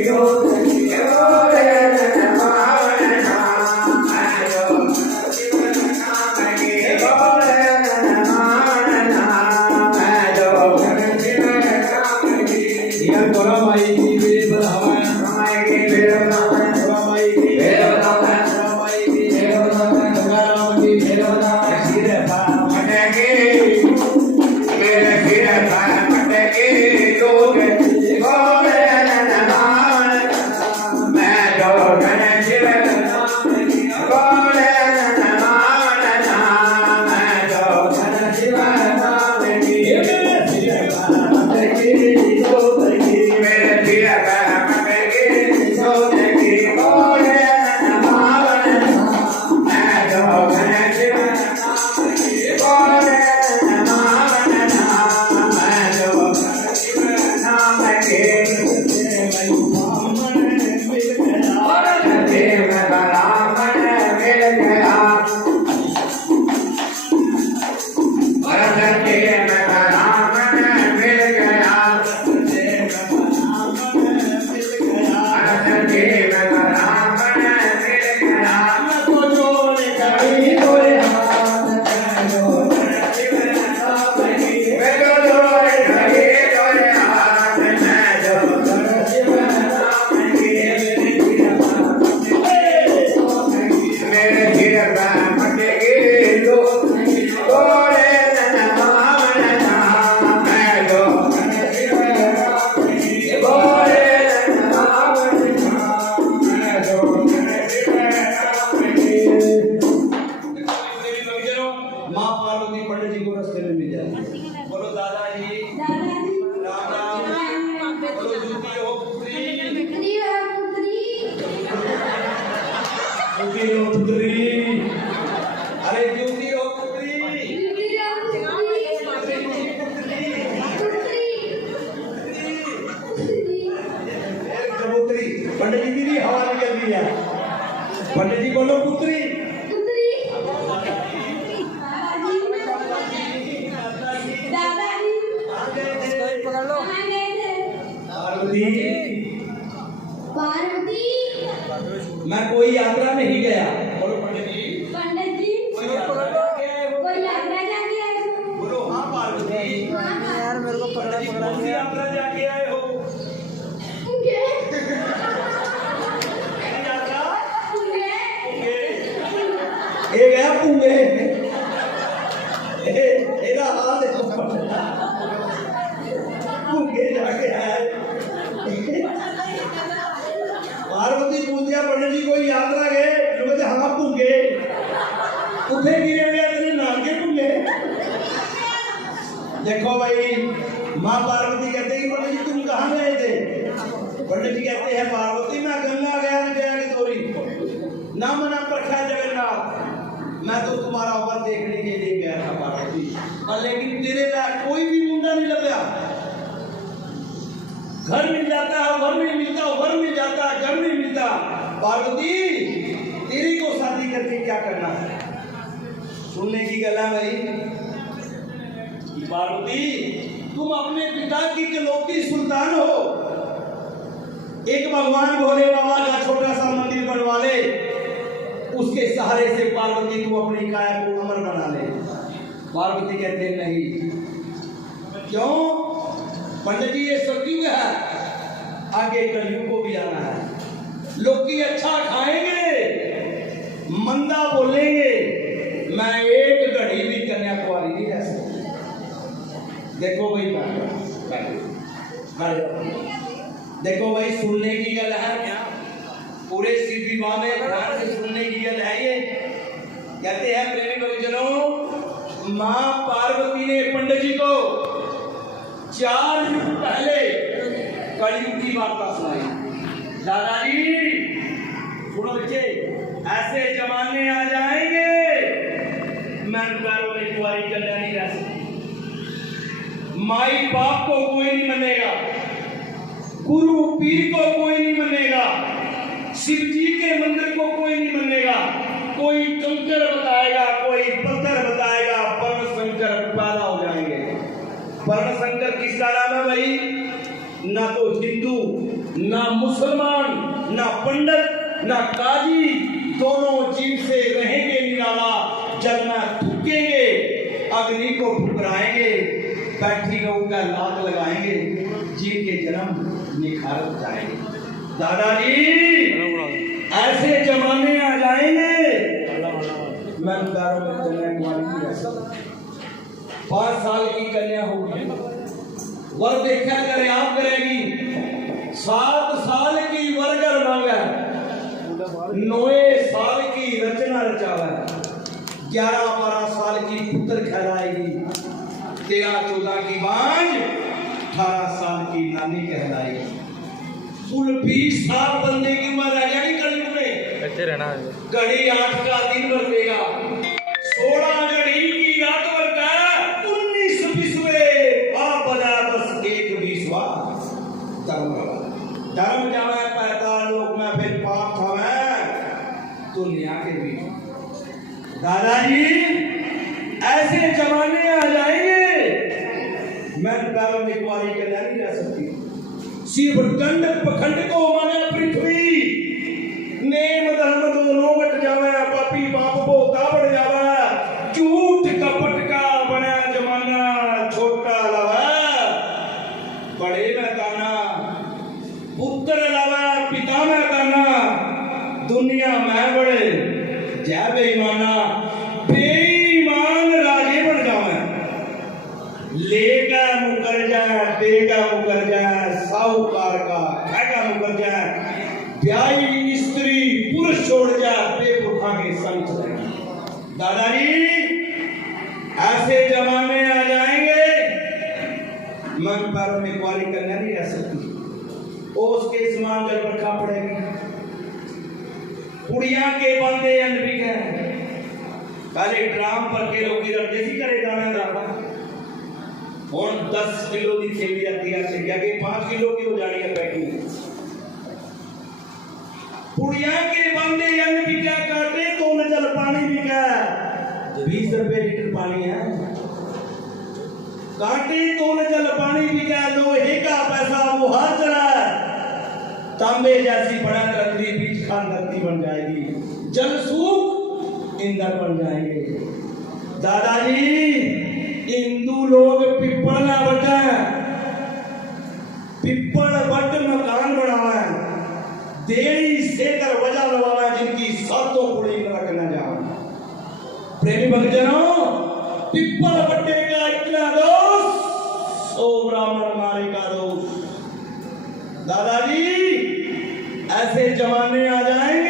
डूबेगी बड़े ननवावना मैं जो पंडित जी की हवा निकल रही है। पंडित जी बोलो पुत्री पकड़ लो। पार्वती मैं कोई यात्रा नहीं गया। बोलो पंडित जी कोई यात्रा जाके आए हो? बोलो हाँ पार्वती यार मेरे को पकड़ा कौन सी यात्रा जाके आए हो? क्या पंडित जी कोई यात्रा गए जो कहते हाँ भूखे उठे गिरे हुए इतने नानके भूखे। देखो भाई माँ पार्वती कहते हैं पंडित जी तुम कहाँ गए थे? पंडित जी कहते हैं पार्वती मैं गंगा गया न गया की तोरी ना मना प्रखा जगन्नाथ, मैं तो तुम्हारा वर देखने के लिए गया था पार्वती, लेकिन तेरे लायक कोई भी मुंडा नहीं लगा। घर मिल जाता है वर नहीं मिलता, वर मिल जाता है घर नहीं मिलता। पार्वती तेरी को शादी करके क्या करना है? सुनने की गला भाई कि पार्वती तुम अपने पिता की इकलौती सुल्तान हो, एक भगवान भोले बाबा का छोटा सा मंदिर बनवा ले, उसके सहारे से पार्वती को अपनी काया को अमर बना ले। पार्वती कहते नहीं। क्यों? पंडित जी ये सत्युग है, आगे कलयुग को भी आना है। लोग की अच्छा खाएंगे मंदा बोलेंगे, मैं एक घड़ी भी कन्याकुमारी नहीं रह सकती। देखो भाई देखो भाई सुनने की गल है क्या? पूरे शिव विवाह में ध्यान से सुनने की गल है ये। कहते हैं प्रेमी भक्तजनों मां पार्वती ने पंडित जी को 4 युग पहले कलयुग की वार्ता सुनाई। दादाजी सुनो बच्चे, ऐसे जमाने आ जाएंगे मैं पैरों में कुंवारी कन्या नहीं रह सकती, माई बाप को कोई नहीं मनेगा, गुरु पीर को कोई नहीं मनेगा, शिव जी के मंदिर को कोई नहीं मनेगा। कोई कंकर बताएगा, कोई पत्थर बताएगा, पर्ण शंकर पैदा हो जाएंगे। पर्ण शंकर किसका नाम है भाई? ना तो हिंदू ना मुसलमान ना पंडित ना काजी, दोनों जीव से रहेंगे निराला, जल में थूकेंगे, अग्नि को फुकराएंगे, बैठी गऊ का लात लगाएंगे, जीव के जन्म निखारत जाएंगे। दादाजी ऐसे जमाने आ जाएंगे मैं दारों में कन्याकुमारी नहीं रह सकता। 5 साल की कन्या होगी, वर देखा करे आप करेगी। 7 साल की वरगर मांगा, 9 साल की रचना रचावा, 11-12 साल की पुत्र कहलाएगी, 13-14 की बांझ, 18 साल की नानी कहलाएगी। कुल 20 साल बंदे की उम्र आ जाएगी कलयुग में। अच्छे रहना है। घड़ी 8 का दिन भर देगा, 16 घड़ी की रात भर का, 19 विश्वे आप बना बस एक विश्वा धर्म धर्म जावे पैदा लोग में फिर पाप था दुनिया के बीच। दादाजी ऐसे जमाने आ जाएंगे मैं पैरों में कुंवारी कन्या नहीं रह सकती। शिव दंड पखंड को माने पृथ्वी, नेम धर्म दोनों बट जावे, पापी पाप बोता बढ़ जावे, झूठ कपट का बना जमाना, छोटा लवा बड़े में ताना, पुत्र लवा पिता में ताना, दुनिया में बड़े जय बेईमाना, बेईमान राजे बन जावे, लेगा मुकर जाए देगा मुकर जाए, साहूकार का ठेका मुकर जाए, ब्याही स्त्री पुरुष छोड़ जाए, बेवफा के संग चलेगी। दादाजी ऐसे जमाने आ जाएंगे मन पैरों में कुंवारी कन्या नहीं रह सकती, उसके समान जल रखा पड़ेगी। कुड़िया के बंदे अनबिक है, पहले ड्राम पर के लोग रखते थी करे जाना ड्रामा और 10 किलो की थैली आती है क्या कि 5 किलो की हो जानी है पैकिंग। पुड़िया के बंदे अन्न बिका काटे तो न जल पानी बिका, 20 रुपए लीटर पानी है, काटे तो न जल पानी बिका, लोहे का पैसा वो हाथ चला, तांबे जैसी बड़ा रखती बीच खान धरती बन जाएगी, जल सूख ईंधन बन जाएंगे। दादाजी हिंदू लोग पिप्पल ना बचाए, पिप्पल बट मकान बनावे, देरी से दरवाजा लगावे, जिनकी शर्तों पूरी रखना जाओ। प्रेमी भक्तजनों पिप्पल बट्टे का इतना दोष, ओ ब्राह्मण मारे का दोष। दादाजी ऐसे जमाने आ जाए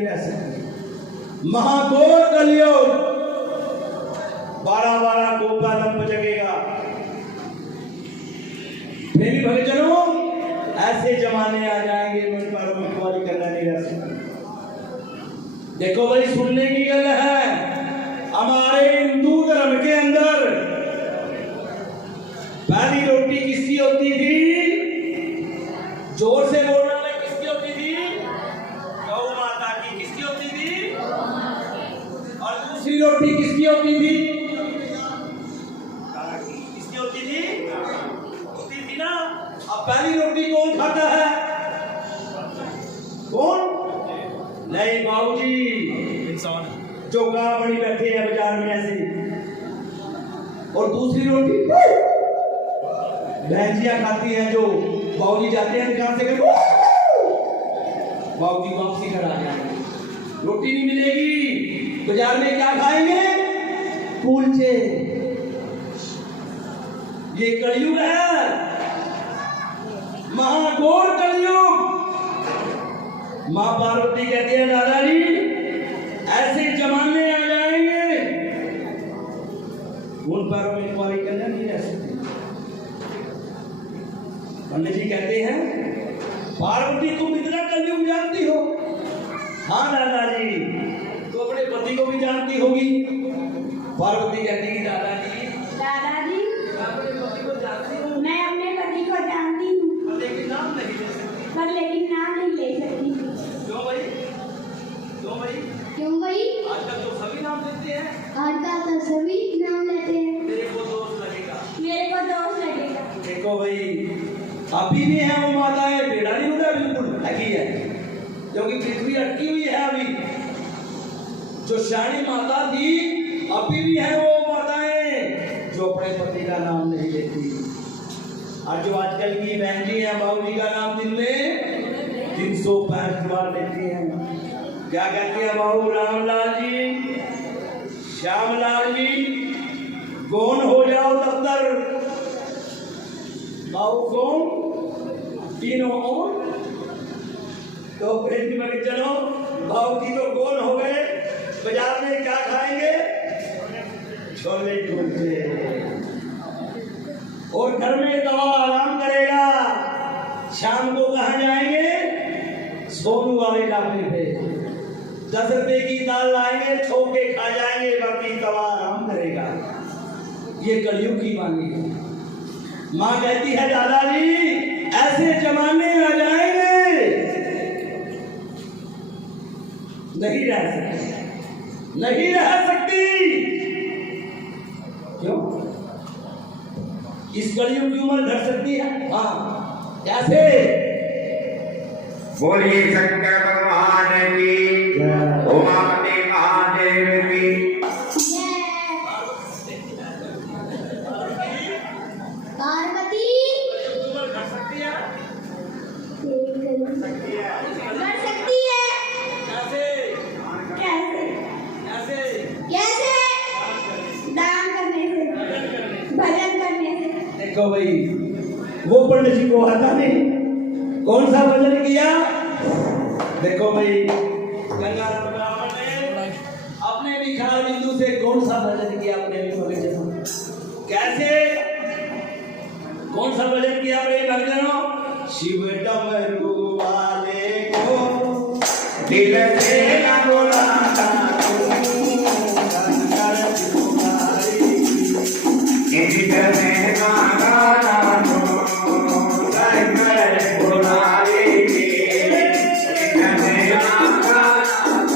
नहीं रह सकती। महाघोर कलयुग 12-12 कोपा लंब जगेगा। प्रेमी भक्तजनों, ऐसे जमाने आ जाएंगे मुझ पर मुखबारी करना नहीं रह सकती। देखो भाई, सुनने की गल है, हमारे हिंदू धर्म के अंदर पहली रोटी किसकी होती थी? जोर से बोलना में किसकी होती थी? गौ माता की। किसकी होती थी? और दूसरी रोटी किसकी होती थी? किसकी होती थी? होती थी ना। अब पहली रोटी कौन खाता है? कौन? नहीं बाबूजी, इंसान जो गाँव बड़ी बैठे हैं बाजार में ऐसे। और दूसरी रोटी भैंसियां खाती हैं, जो बाबूजी जाते हैं दुकान से, बाबूजी वापसी करा जाएंगे, रोटी नहीं मिलेगी। बाजार में क्या खाएंगे? कुलचे। ये कलयुग है, महाघोर कलयुग। मां पार्वती कहती है, दादाजी ऐसे जमाने आ जाएंगे उन पर इंक्वायरी करना नहीं रह सकती। पंडित जी कहते हैं, पार्वती तुम इतना कलयुग जानती हो? हाँ दादाजी, तो अपने पति को भी जानती होगी। पार्वती कहती है, दादाजी दादाजी अपने पति को जानती हूँ, मैं अपने पति को जानती हूँ, लेकिन नाम नहीं ले सकती। पर लेकिन नाम नहीं ले सकती। क्यों भाई? क्यों भाई? क्यों भाई? आजकल तो सभी नाम लेते हैं। आजकल तो सभी नाम लेते हैं। मेरे को दोष लगेगा। मेरे को दोष लगेगा। देखो भाई, अभी भी है वो माताएं, बेड़ा नहीं उड़ा, बिल्कुल लगी है, क्योंकि पृथ्वी अटकी हुई है। अभी जो शानी माता थी, अभी भी है वो माताएं जो अपने पति का नाम नहीं लेती। और जो आजकल की बहन जी है, बाबूजी का नाम दिन में 365 बार लेती हैं। क्या कहती है बाबू? रामलाल जी, श्यामलाल जी, कौन हो जाओ दफ्तर। बाबू कौन? तीनों और। तो प्रेमी में चलो, बाबू जी तो कौन हो गए? बाजार में क्या खाएंगे? छोले कुलचे। और घर में दवा आराम करेगा। शाम को कहाँ जाएंगे? सोनू वाले ढाबे पे 10 रुपए की दाल लाएंगे, छो के खा जाएंगे, बाकी दवा आराम करेगा। ये कलयुग की वाणी है। माँ कहती है, दादाजी ऐसे जमाने आ जाएंगे नहीं रह सकती, नहीं रह सकती। क्यों? इस कलयुग की उम्र घट सकती है। हाँ, कैसे? बोलिए शंकर भगवान की, उमापति महादेव की। पार्वती उम्र घट सकती है। कर सकती है। कैसे? कैसे? कैसे? कैसे? दान करने से, भजन करने से। देखो भाई, वो पंडित जी को आता नहीं, कौन सा भजन किया? देखो भाई, गंगाराम ब्राह्मण ने अपने विखार बिंदु से कौन सा भजन किया? अपने भजन कैसे? कौन सा भजन किया अपने भजनों? शिव डमरू वाले को दिल से न बुलाना, शंकर तुम्हारी इश्क में गाना दो, शंकर बुलाए के। इश्क में गाना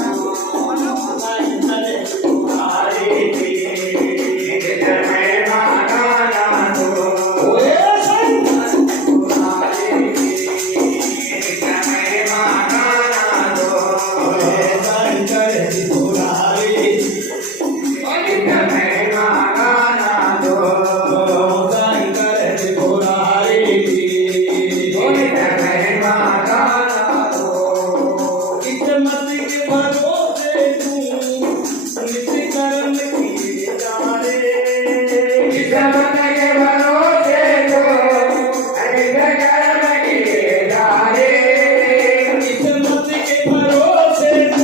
दो, शंकर बुलाए के। इश्क में गाना दो, शंकर बुलाए के। इश्क में गाना दो, शंकर तुम्हारी इश्क में गाना दो, शंकर तुम्हारी इश्क में गाना दो। किस्मत के भरोसे तू नित्य कर्म किए जा रे। किस्मत के भरोसे तो ऐसे कर्म किए जा रे। किस्मत के भरोसे तू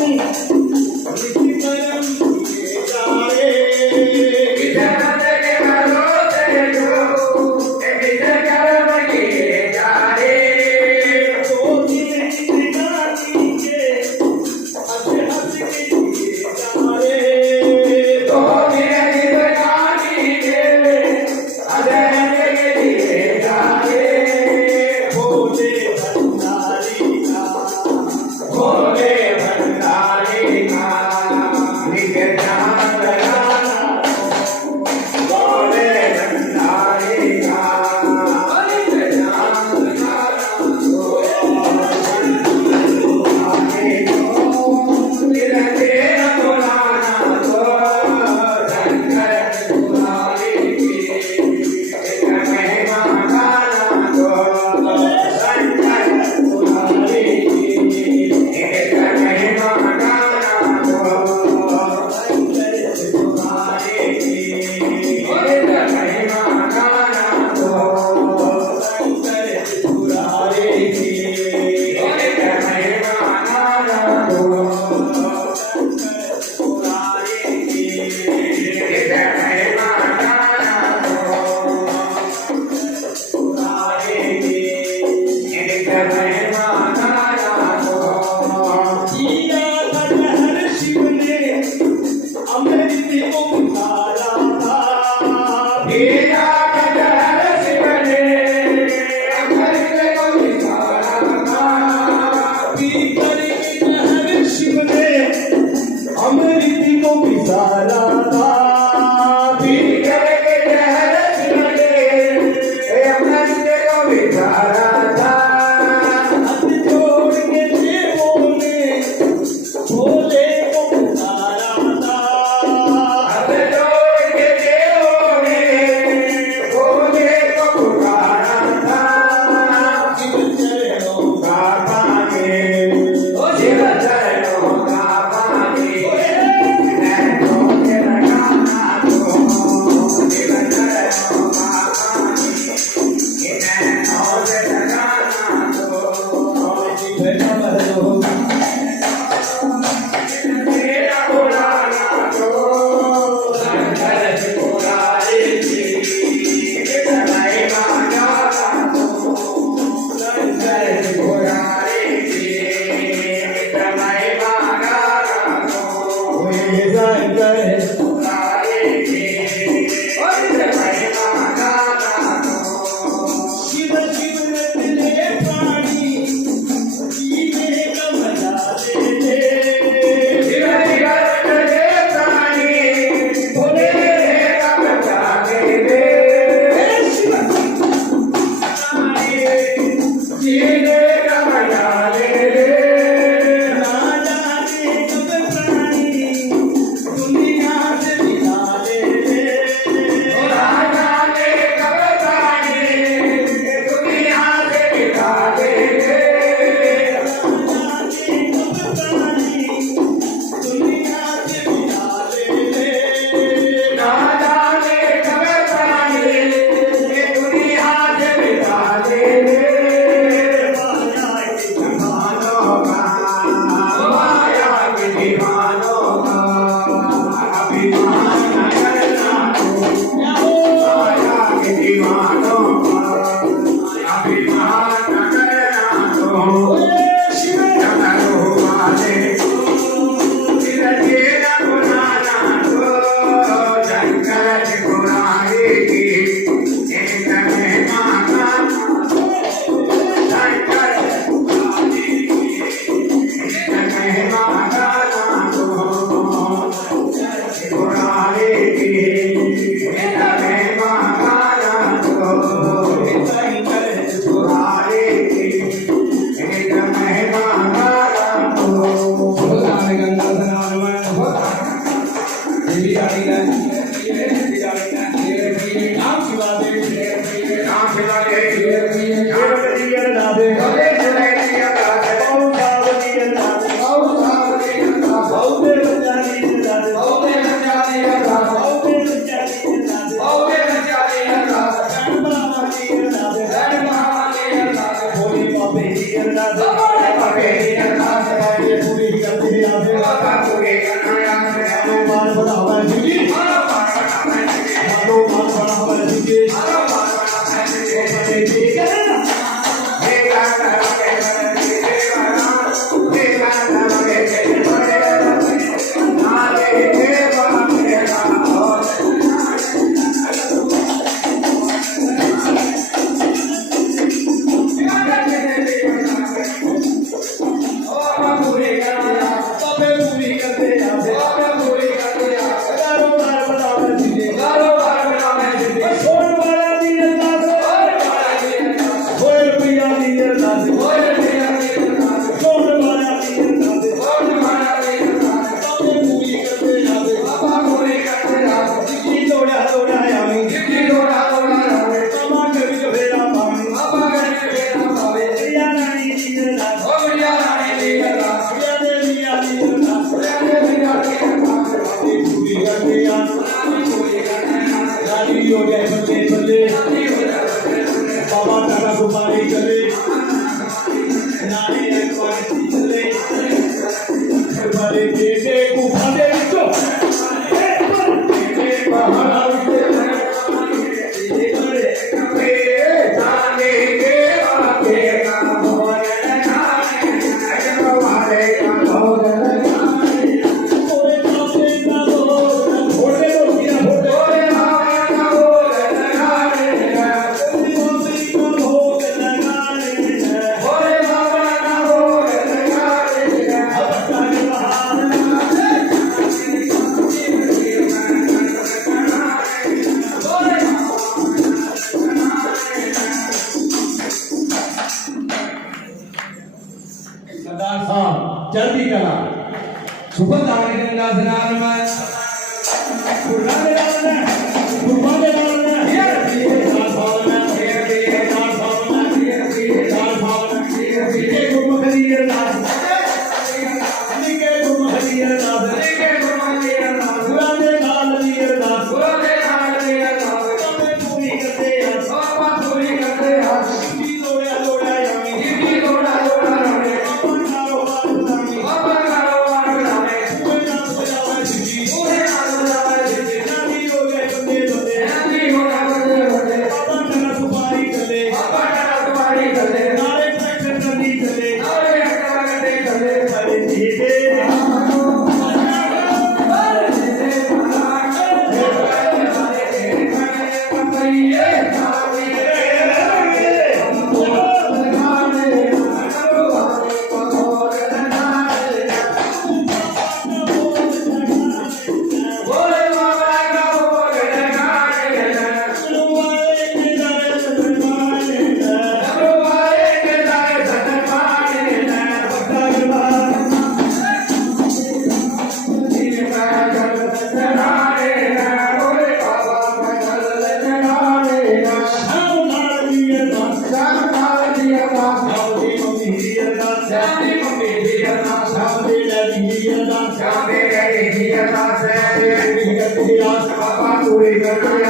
चलती कला सुपर दावणी गंगा स्नान में पुराने दावने पुराने दावने चार भावना चार भावना के गुरमुखी दास के गुरमुखी दास पुराने दास तब पूरी करते हैं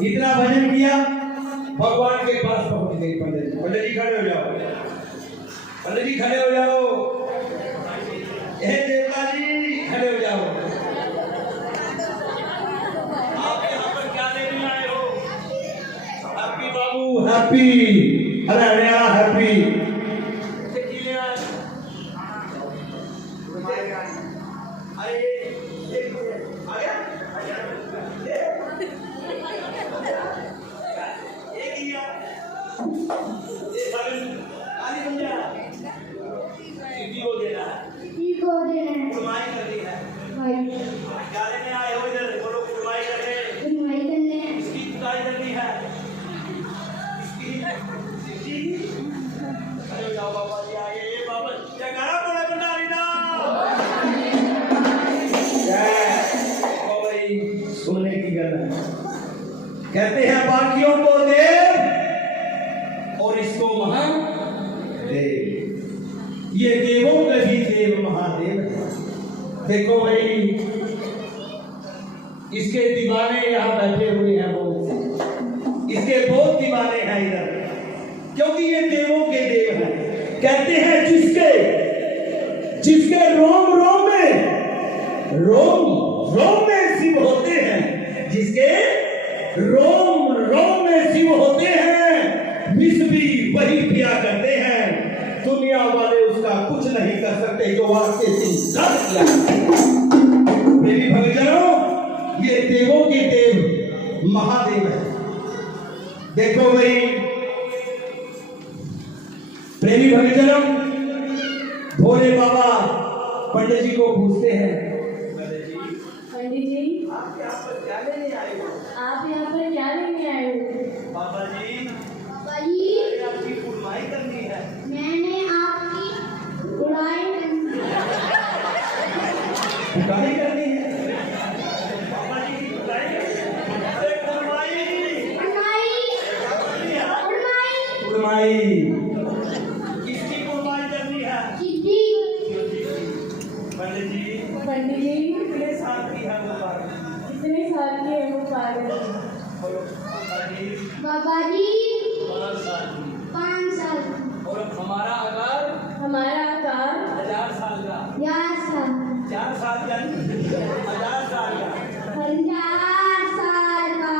इतना भजन किया भगवान के पास पहुंच गई पंडित पंडित जी खड़े हो जाओ, पंडित जी खड़े हो जाओ, हे देवता जी खड़े हो जाओ। आप यहाँ पर क्या लेने आए हो? हैप्पी बाबू हैप्पी, अरे हरियाणा हैप्पी। ले आए। अरे आ गया? एक ही यार। आली बन जा। सीधी को देना है। ठीक हो गया कुर्बानी करनी है। भाई क्या लेने आए हो इधर? बोलो कुर्बानी करने। तुम्हारी करने इसकी कुटाई करनी है। इसकी अरे जाओ बाबा जी आगे। ये बाबा क्या करा बोले भंडारी ना? सुनने की गल है। कहते हैं बाकियों को देव और इसको महादेव। ये देवों के भी देव महादेव है। देखो भाई, इसके दीवाने यहाँ बैठे हुए हैं, वो इसके बहुत दीवाने हैं इधर, क्योंकि ये देवों के देव हैं। कहते हैं जिसके रोम रोम में शिव होते हैं, जिसके रोम रोम में शिव होते हैं, विष भी वही पिया करते हैं। दुनिया वाले उसका कुछ नहीं कर सकते जो वास्ते सिंह किया। प्रेमी भक्तजनों, ये देवों के देव महादेव है। देखो भाई प्रेमी भक्तजनों, भोले बाबा पंडित जी को पूछते हैं, पंडित जी आप यहाँ पर क्या लेने आए हो? आप यहाँ पर क्या लेने आए हो? बाबा जी, भाई अरे आपकी कुर्बानी करनी है। मैंने आपकी उड़ाई करनी कुर्बानी करनी है। बाबा जी की कुर्बानी। अरे कुर्बानी कुर्बानी किसकी कुर्बानी करनी है? पंडित जी कितने साल की है वो बात? कितने साल के हैं वो पागल? बोलो बाबा जी। बाबा जी 5 साल की। 5 साल और हमारा आकार हमारा आकार 1000 साल का। 4 साल 4 साल का 1000 साल का। 50 साल का।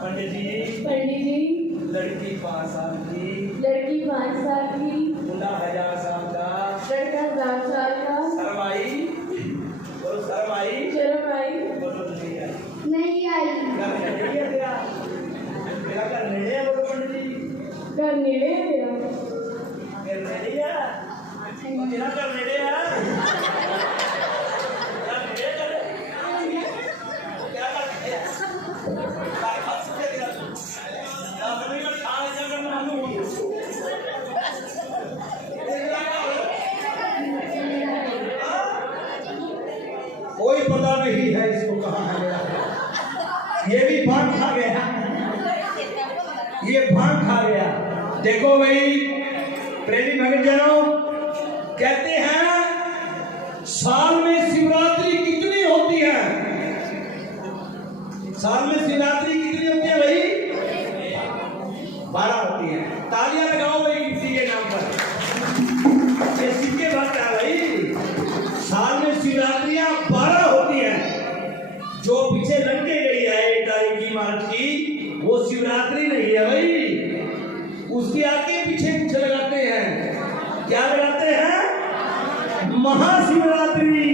पंडित जी लड़की 5 साल की, लड़की 5 साल की, मुंडा 1000 साल का। लड़का 1000 साल का। शर्माई बोलो, शर्माई शर्म आई बोलो, नहीं आई। नहीं आई। घर नेड़े है तेरा? तेरा घर नेड़े है? बोलो पंडित जी। घर नेड़े है तेरा? घर नेड़े है? तेरा घर नेड़े है? घर नेड़े है? क्या करते हैं? काय खास से तेरा? अपने में खाने जगह में हम लोग कोई पता नहीं है इसको कहाँ है मेरा। ये भी भांग खा गया, ये भांग खा गया। देखो भाई प्रेमी भक्तजनों, कहते हैं साल में शिवरात्रि कितनी होती है? साल में शिवरात्रि कितनी होती है भाई? 12 होती है। तालियां लगाओ भाई किसी के नाम पर। ये सिक्के भक्त है भाई। साल में शिवरात्रियां 12 होती हैं। जो पीछे लग के गई है 1 तारीख की मार्च की, वो शिवरात्रि नहीं है भाई। उसके आगे पीछे कुछ लगाते हैं। क्या लगाते हैं? महाशिवरात्रि।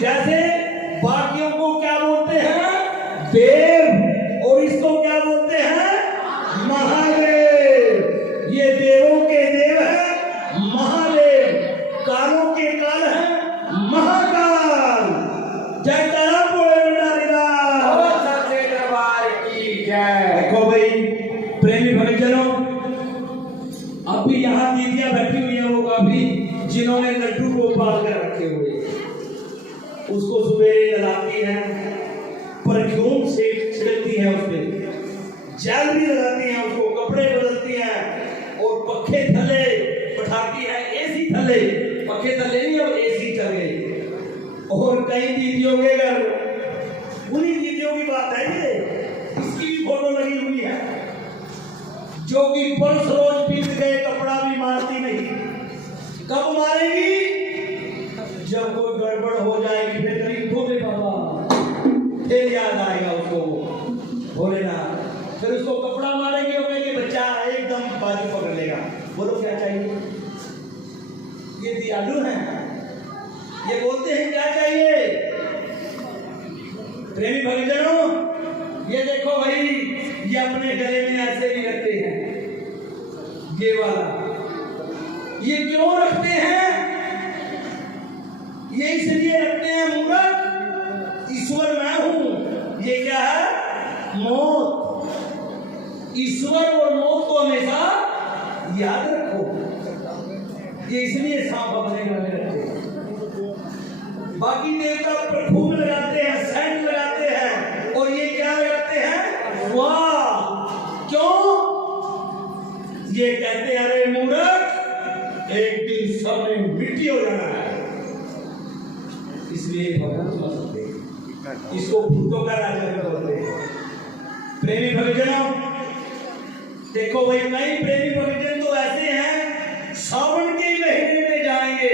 जैसे बाकियों को क्या बोलते हैं? देव, और इसको क्या बोलते हैं? महादेव। ये देवों के देव है महादेव, कालों के काल है महाकाल। जयकारा बोले दरबार की जय। देखो भाई प्रेमी भक्तजनों, अब भी यहाँ दीदियां बैठी हुई हैं, वो काफी जिन्होंने लड्डू को पाल कर रखे हुए, उसको सवेरे लगाती हैं, परफ्यूम से छिड़कती है, उसपे जेल भी लगाती हैं, उसको कपड़े बदलती हैं, और पक्के थले बैठाती हैं, एसी थले, पक्के थले नहीं अब एसी चल गए। और कई दीदियों के घर, उन्हीं दीदियों की बात है ये, इसकी भी फोटो लगी हुई है, जो क्योंकि परस रोज पीत गए कपड़ा भी मारती नहीं। कब मारेगी? जब कोई गड़बड़ हो जाएगी, फिर करीब भोले बाबा, फिर याद आएगा उसको भोलेनाथ, फिर उसको कपड़ा मारेंगे और कहेंगे बच्चा एकदम बाजू पकड़ लेगा। बोलो क्या चाहिए? ये दयालु हैं, ये बोलते हैं क्या चाहिए? प्रेमी भक्तजनों, ये देखो भाई, ये अपने गले में ऐसे भी रखते हैं, ये वाला। ये क्यों रखते हैं? ये इसलिए रखते हैं मूर्ख, ईश्वर मैं हूं। ये क्या है? मौत। ईश्वर और मौत को हमेशा याद रखो। ये इसलिए सांप अपने गले में रखते हैं। बाकी देवता परफ्यूम लगाते हैं, सेंट लगाते हैं, और ये क्या लगाते हैं? वाह। क्यों? ये कहते हैं अरे मूर्ख, एक दिन सब में मिट्टी हो जाना है, इसलिए भगवान समझ सकते हैं। इसको भूतों का राजा बोलते हैं। प्रेमी भक्तजनों, देखो भाई, कई प्रेमी भक्तजन तो ऐसे हैं, सावन के महीने में जाएंगे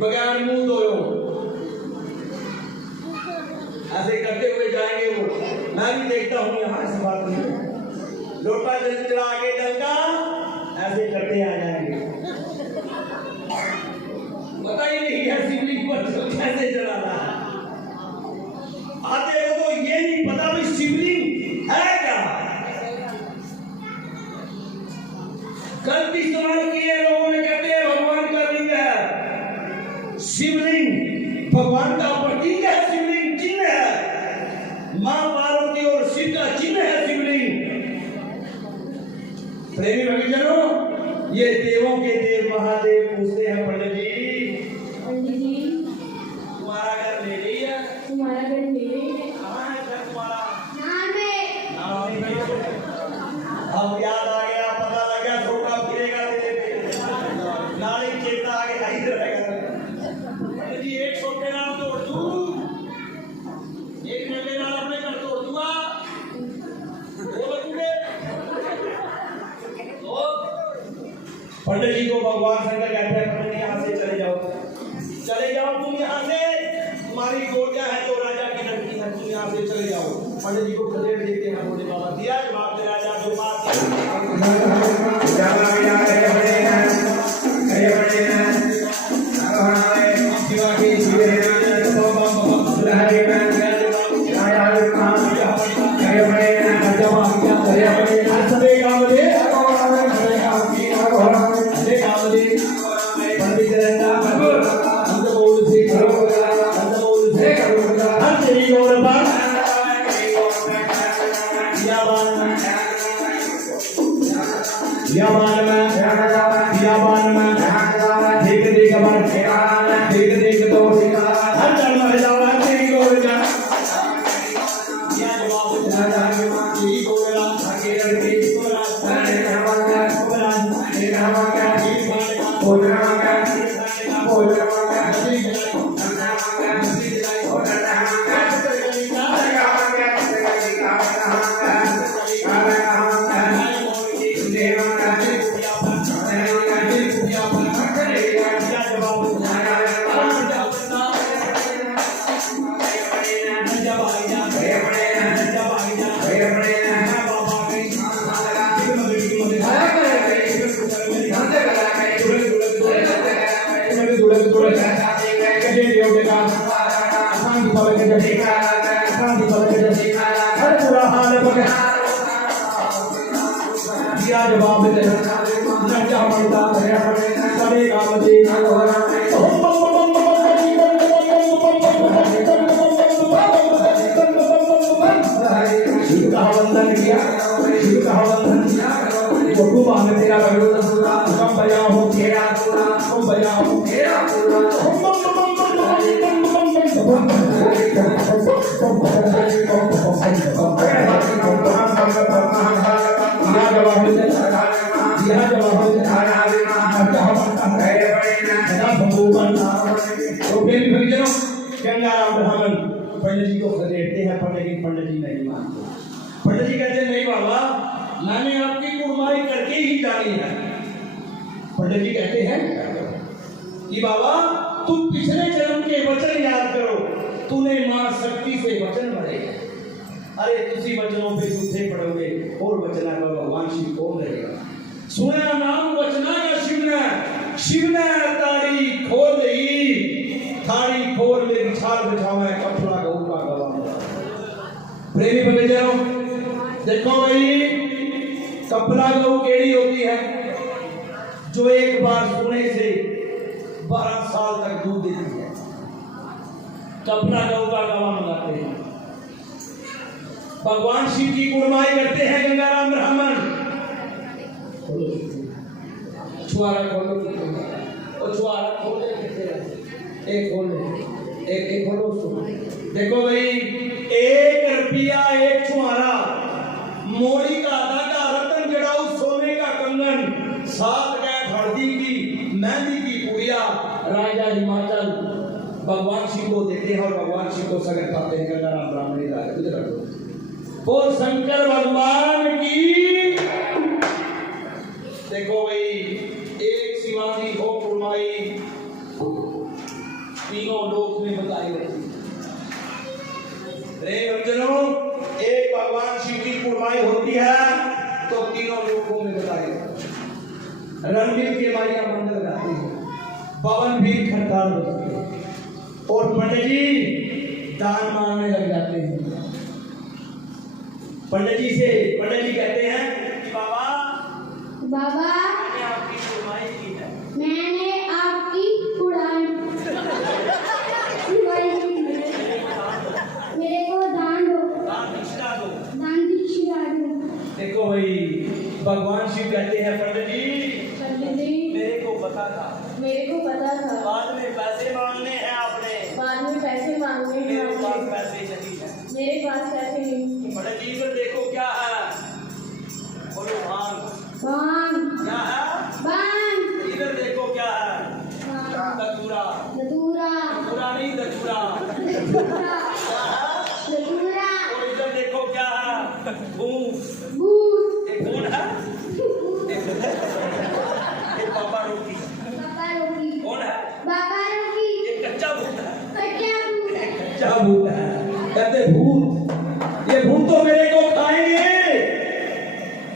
बगैर मुंह धोए, ऐसे करते हुए जाएंगे वो। मैं भी देखता हूँ यहाँ, ऐसी बात नहीं, लोटा जल चला के जल का ऐसे करते आ जाएंगे, पता ही नहीं है शिवलिंग पर कैसे जलाना है। आते हो तो ये नहीं पता भी शिवलिंग है क्या। गलत इस्तेमाल किए लोगों ने, कहते हैं भगवान का लिंग है। शिवलिंग भगवान का प्रतीक है, शिवलिंग चिन्ह है, मां पार्वती और शिव का चिन्ह है शिवलिंग। प्रेमी भक्तजनों, ये देवों के देव महादेव पूछते हैं पंडित जी, तुम्हारा घर ले रही है? तुम्हारा घर मेरे है। कहाँ है घर तुम्हारा? नाम में। नाम नहीं है। अब याद आ गया, पता लग गया, छोटा फिरेगा तेरे पे, नाली चेता आ गया, इधर रहेगा जी। एक छोटे नाम तोड़ दूं, एक नंगे नाम अपने घर तोड़ दूंगा, वो लगूंगे तो। पंडित जी को भगवान शंकर कहते हैं, पंडित यहाँ से चले जाओ, चले जाओ तुम यहाँ से, तुम्हारी गोलियां है तो राजा की लड़की है, तुम यहाँ से चले जाओ। पंडित जी को खदेड़ देते हैं भोले बाबा, दिया जवाब दे राजा जो बात पंडित जी को खदेड़ते हैं, पंडित जी नहीं मानते। पंडित जी कहते नहीं बाबा, मैंने आपकी कुर्बानी करके ही जानी है। पंडित जी कहते हैं कि बाबा तुम पिछले जन्म के वचन याद करो, तूने मां शक्ति से वचन पढ़े। अरे तुसी वचनों पे झूठे पड़ोगे और वचना का भगवान शिव कौन रहेगा। सुना नाम वचना का शिव ने ताड़ी खोल दी, थाड़ी खोल मेरी छाल बिछावे कपड़ा गऊ का गवा। प्रेमी भगजनों देखो भाई, कपड़ा गऊ केड़ी होती है जो एक बार सोने से 12 साल तक दूध देती है। कपड़ा गऊ का गवा मंगाते हैं, भगवान शिव की कुर्बानी करते हैं गंगाराम ब्राह्मण। छुआरा खोलो, और छुआरा खोले एक खोले एक खोलो उसको। देखो भाई 1 रुपया एक छुआरा, मोड़ी का धागा, रतन जड़ाऊ, सोने का कंगन, 7 गाय हल्दी की, मेहंदी की पुड़िया, राजा हिमाचल भगवान शिव को देते हैं और भगवान शिव को सगर पाते हैं। गंगाराम ब्राह्मणी राज बोल शंकर भगवान की। देखो भाई एक शिवानी हो कुर्बानी तीनों लोक में बताई रहती है। भक्तजनों एक भगवान शिव की कुर्बानी होती है तो तीनों लोकों में बताई रहती है। रणबीर के मारिया मंदिर गाती है, पवन भी खरताल बजती है और पंडित जी दान मांगने लग जाते हैं। पंडित जी कहते हैं कि बाबा मैंने आपकी कुर्बानी की है। मैंने आपकी कुर्बानी मेरे को दान दो, दान दक्षिणा दो। दान दक्षिणा दो। देखो भाई भगवान शिव कहते हैं पंडित जी मेरे को पता था बाद में पैसे मांगने हैं आपने, मेरे पास पैसे नहीं है। मेरे पास पैसे नहीं है। पंडित जी को देखो क्या है, बोलो भांग क्या है, इधर देखो क्या है, दतूरा नहीं दतूरा और इधर देखो क्या है, भूत। एक कौन है, एक पापा रोटी। कौन है, एक कच्चा भूत है। क्या भूत है, कहते भूत, ये भूत तो मेरे को खाएंगे।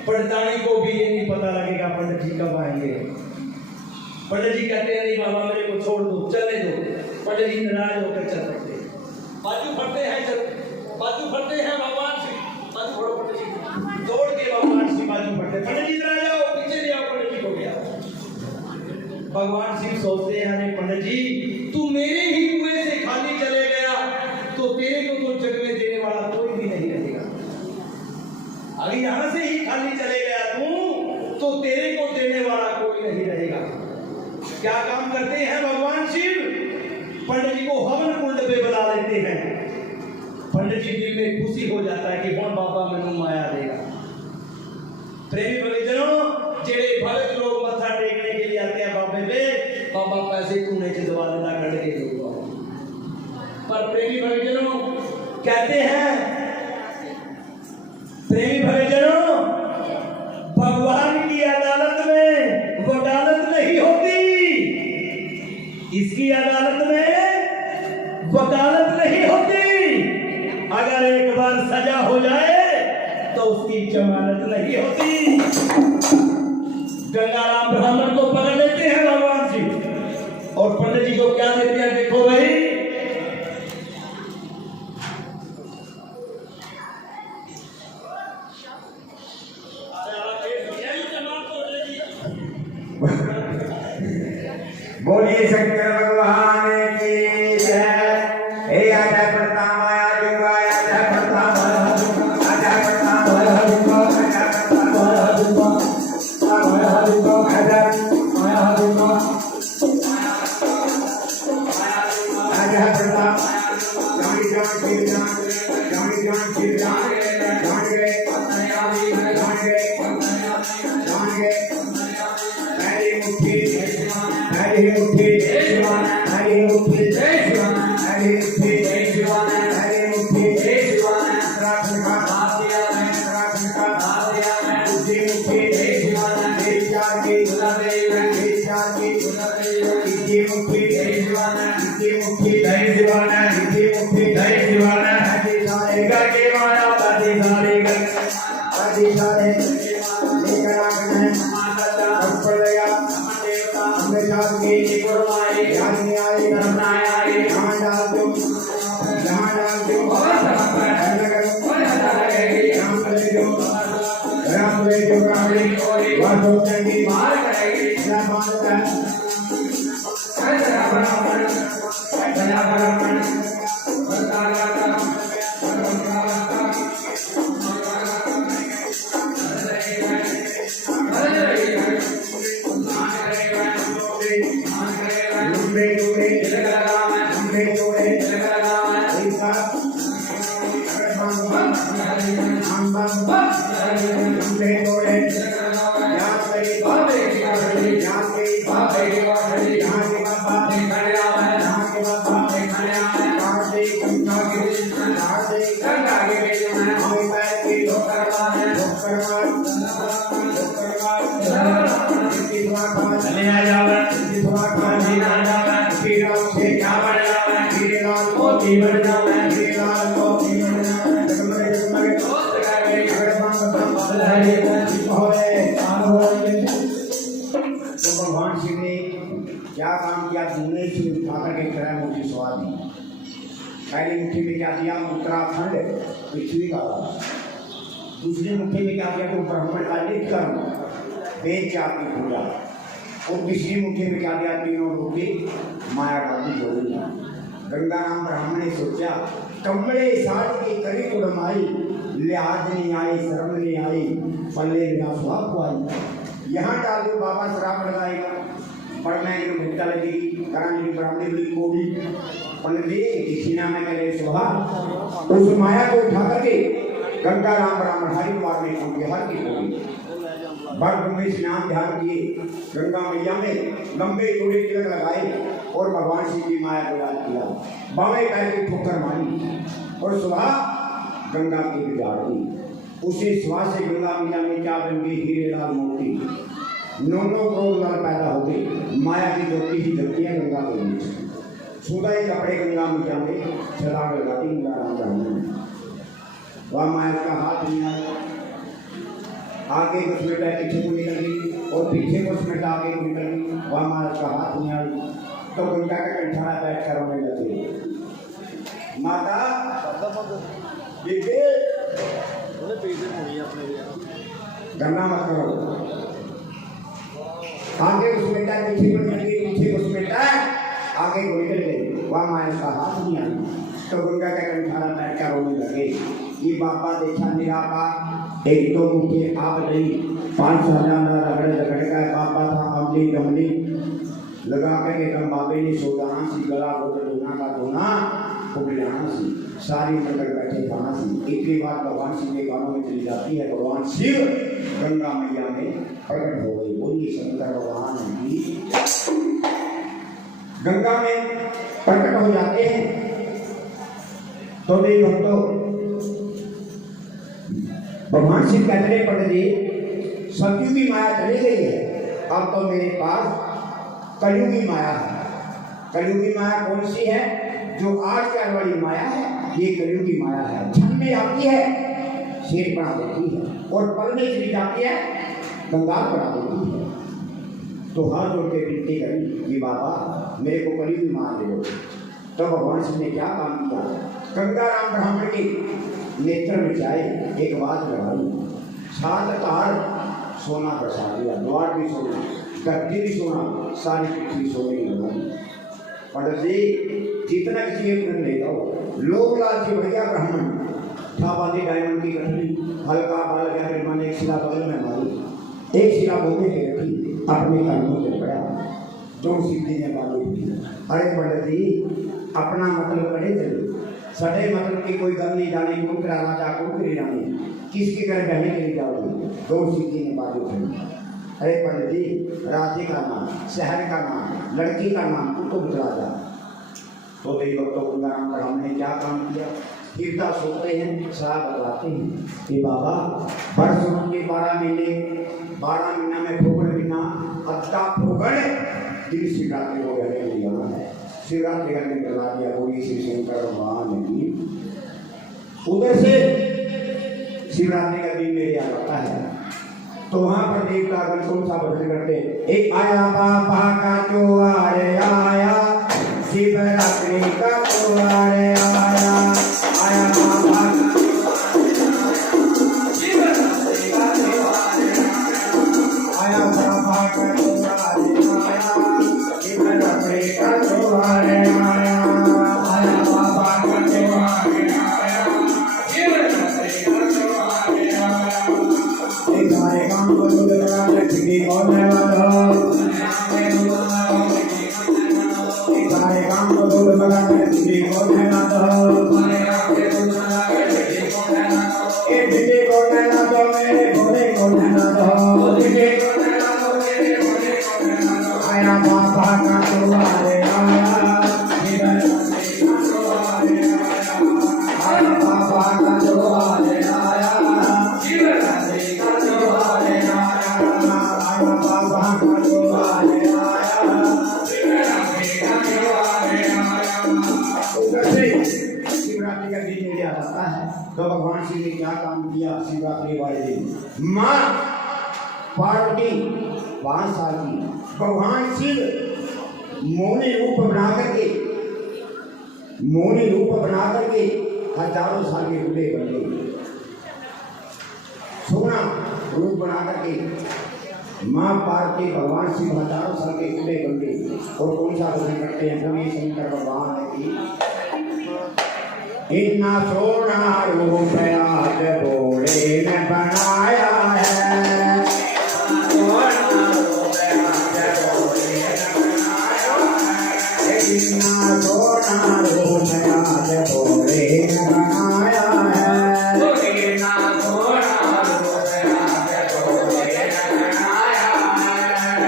पंडितानी को भी ये नहीं पता लगेगा पंडित जी कब आएंगे। पंडित जी कहते हैं नहीं बाबा मेरे को छोड़ दो, चलने दो। पंडित जी नाराज होकर चल पड़ते, बाजू फटते हैं भगवान शिव, बाजू फोड़ो पंडित जी, दौड़ के भगवान शिव बाजू फटते। पंडित जी इधर आ जाओ, पीछे ले आओ। पंडित जी को गया, भगवान शिव सोचते हैं अरे पंडित जी तू मेरे ही कुएं से खाली चले गया तो तेरे को तो जग में देने वाला कोई भी नहीं रहेगा। अगर यहां से ही खाली चले गया तू तो तेरे को देने वाला कोई नहीं रहेगा। क्या काम करते हैं भगवान शिव, पंडित जी को हवन कुंड पे बुला लेते हैं। पंडित जी दिल में खुशी हो जाता है कि कौन बाबा मैनू माया देगा। प्रेमी भक्तजनों जेड़े भगत लोग मत्था टेकने के लिए आते हैं बाबे पे, बाबा पैसे तूने दवा देना कर के दूंगा। पर प्रेमी भक्तजनों कहते हैं, प्रेमी भक्तजनों भगवान की अदालत में वकालत नहीं होती, इसकी अदालत में वकालत नहीं होती। अगर एक बार सजा हो जाए तो उसकी जमानत नहीं होती। गंगाराम ब्राह्मण को पकड़ लेते हैं भगवान जी और पंडित जी को क्या देते हैं, देखो भाई बोलिए शंकर भगवान की जय। हे आजा प्रताप आया जुगा, आजा प्रताप आया जुगा, आजा प्रताप आया जुगा, आजा प्रताप आया जुगा, आया जुगा, आजा आया जुगा, आजा प्रताप जानी जान शिव जान जानी जान शिव जान जान गए जान गए हरी मुट्ठी हरी मुट्ठी हरी मुट्ठी हरी मुट्ठी हरी मुट्ठी उत्तराखंड का उत्तराखंड का है माता पड़ेगा नमन देवता हमने साथ के गुरुमाई याद नहीं आए धर्मनाय आए जहाँ डाल दो जहाँ डाल दो राम ले जो वह सोचेंगे मार करेगी क्या बात है लंबे जोड़े लंबे जोड़े ऐसा लंबे जोड़े याद करी याद करी यहाँ के बाबा यहाँ के बाबा काटे गंगा के हमें पैर के धोकर चले आ जाओ श्री राम से क्या बढ़ जाओ श्री लाल को की बढ़ जाओ श्री लाल को की बढ़ जाओ जगमग जगमग तो भगवान शिव ने क्या काम किया दूने से उठा करके तरह मुझे स्वाद दी पहली मुट्ठी में क्या दिया उत्तराखंड पृथ्वी का दूसरी मुट्ठी में क्या किया तो ब्राह्मण का नित्य कर्म वेद जात की पूजा और तीसरी मुट्ठी में क्या दिया तीनों लोग की माया गाती जोड़ी गंगाराम ब्राह्मण ने सोचा कमरे साथ की करी उड़माई लिहाज नहीं आई शर्म नहीं आई पल्ले बिना स्वाद को आई यहाँ डाल दो बाबा शराब लगाएगा पढ़ने की भूखा लगेगी कराने की ब्राह्मणी की कोड़ी पंडित जी सीना में करे सुहा उस माया को उठा करके गंगाराम ब्राह्मण हरिद्वार में पहुंच गए हर की कोड़ी भक्त में स्नान ध्यान किए गंगा मैया में लंबे चौड़े तिलक लगाए और भगवान शिव की माया को याद किया बावें पैर की ठोकर मारी और सुबह गंगा की बिगाड़ दी उसी श्वास से गंगा मैया में क्या बन गई हीरे लाल मोती 9 करोड़ लाल पैदा हो गए माया की ज्योति ही जलती है गंगा के बीच सुधा ही कपड़े गंगा मैया में छलांग लगाती गंगा राम ब्राह्मण वह माया का हाथ नहीं आया आगे कुछ बेटा पीछे को निकल गई और पीछे कुछ बेटा आगे को निकल गई वह माया का हाथ नहीं आई तो गंगा का कंठाना बैठ कर रोने लगे माता गंगा मत करो आगे उस बेटा पीछे को निकल गई पीछे उस बेटा आगे को निकल गई वह माया का हाथ नहीं आई तो गंगा का कंठाना बैठ कर रोने लगे ये बाबा देखा निराकार एक तो मुझे आप नहीं 5,000 रगड़ रगड़ का बाबा था अमली गमली लगा करके कम बाबे ने सोदाना सी गला गोद धोना का धोना कुबलाना सी सारी मकर बैठे खाना सी एक बार भगवान शिव के गानों में चली जाती है भगवान शिव गंगा मैया में प्रकट हो गई बोली शंकर भगवान की गंगा में प्रकट हो जाते हैं तो भी भक्तों भगवान शिव कहते हैं पंडित जी सतयुगी माया चली गई है अब तो मेरे पास कलयुगी माया है कलयुगी माया कौन सी है जो आज कल वाली माया है ये कलयुगी माया है क्षण में आती है शेर बना देती है और पल में चली जाती है कंगाल बना देती है तो हाथ जोड़ के विनती करी कि बाबा मेरे को कलयुगी मार दे तो भगवान शिव ने क्या काम किया गंगाराम ब्राह्मण के नेत्र में जाए एक बात लगाई 7 तार सोना बरसा दिया द्वार भी सोना गद्दी भी सोना सारी पृथ्वी सोने की लगाई पंडित जी जितना किसी के पुण्य ले जाओ लोग लालची बढ़िया ब्राह्मण थापादी डायमंड की कठली हल्का बाल गया मैंने एक शिला बगल में मारी एक शिला बोले के रखी अपने कर्मों से पड़ा जो सीधी ने बाली अरे पंडित जी अपना मतलब करे चलो सड़े मतलब की कोई गल नहीं जानी कौन कराना चाह कौन करी जानी किसके घर बहने के लिए जाओगे दो सीधी ने बाली उठाई अरे पंडित जी राज्य का नाम शहर का नाम लड़की का नाम उनको बतला जा तो देवी भक्तों गंगाराम ब्राह्मण ने क्या काम किया कीर्ता सोते हैं शराब बतलाते हैं कि बाबा वर्ष के 12 महीना में फोगड़ बिना अद्दा फोगड़ दिन शिवरात्रि हो गए है शिवरात्रि करने बता दिया बोली श्री शंकर भगवान की उधर से शिवरात्रि का दिन मेरे यहाँ आता है तो वहां पर देवता गण कौन सा भजन करते हैं? एक आया बाबा का त्योहार आया, शिवरात्रि का त्योहार आया, आया बाबा आया बाबा का त्योहार आया, शिवरात्रि का त्योहार आया, आया बाबा का त्योहार आया, शिवरात्रि का त्योहार आया। सारे काम को लगा लक्ष्मी को नवादो, सारे काम को लगा लक्ष्मी को नवादो, एक दिल को नवादो मेरे भोले को नवादो, आया बाबा का त्योहार आया, आया बाबा का त्योहार आया, शिवरात्रि का त्योहार आया, आया बाबा का त्योहार आया, शिवरात्रि का त्योहार आया। उधर से शिवरात्रि का दिन मेरे आता है तो भगवान शिव ने क्या काम किया? शिवरात्रि वाले दिन माँ पार्वती 5 साल की, भगवान शिव मोनी रूप बना करके हजारों साल के बूढ़े बन गए, सोना रूप बना करके माँ पार्वती भगवान शिव हजारों साल के बूढ़े बन गए। और कौन सा भजन करते हैं? रवि शंकर भगवान की इतना सोना रूप आज भोले ने बनाया है, सोना रूप आज भोले ने बनाया है, इतना सोना रूप आज भोले ने बनाया है, इतना सोना रूप आज भोले ने बनाया है,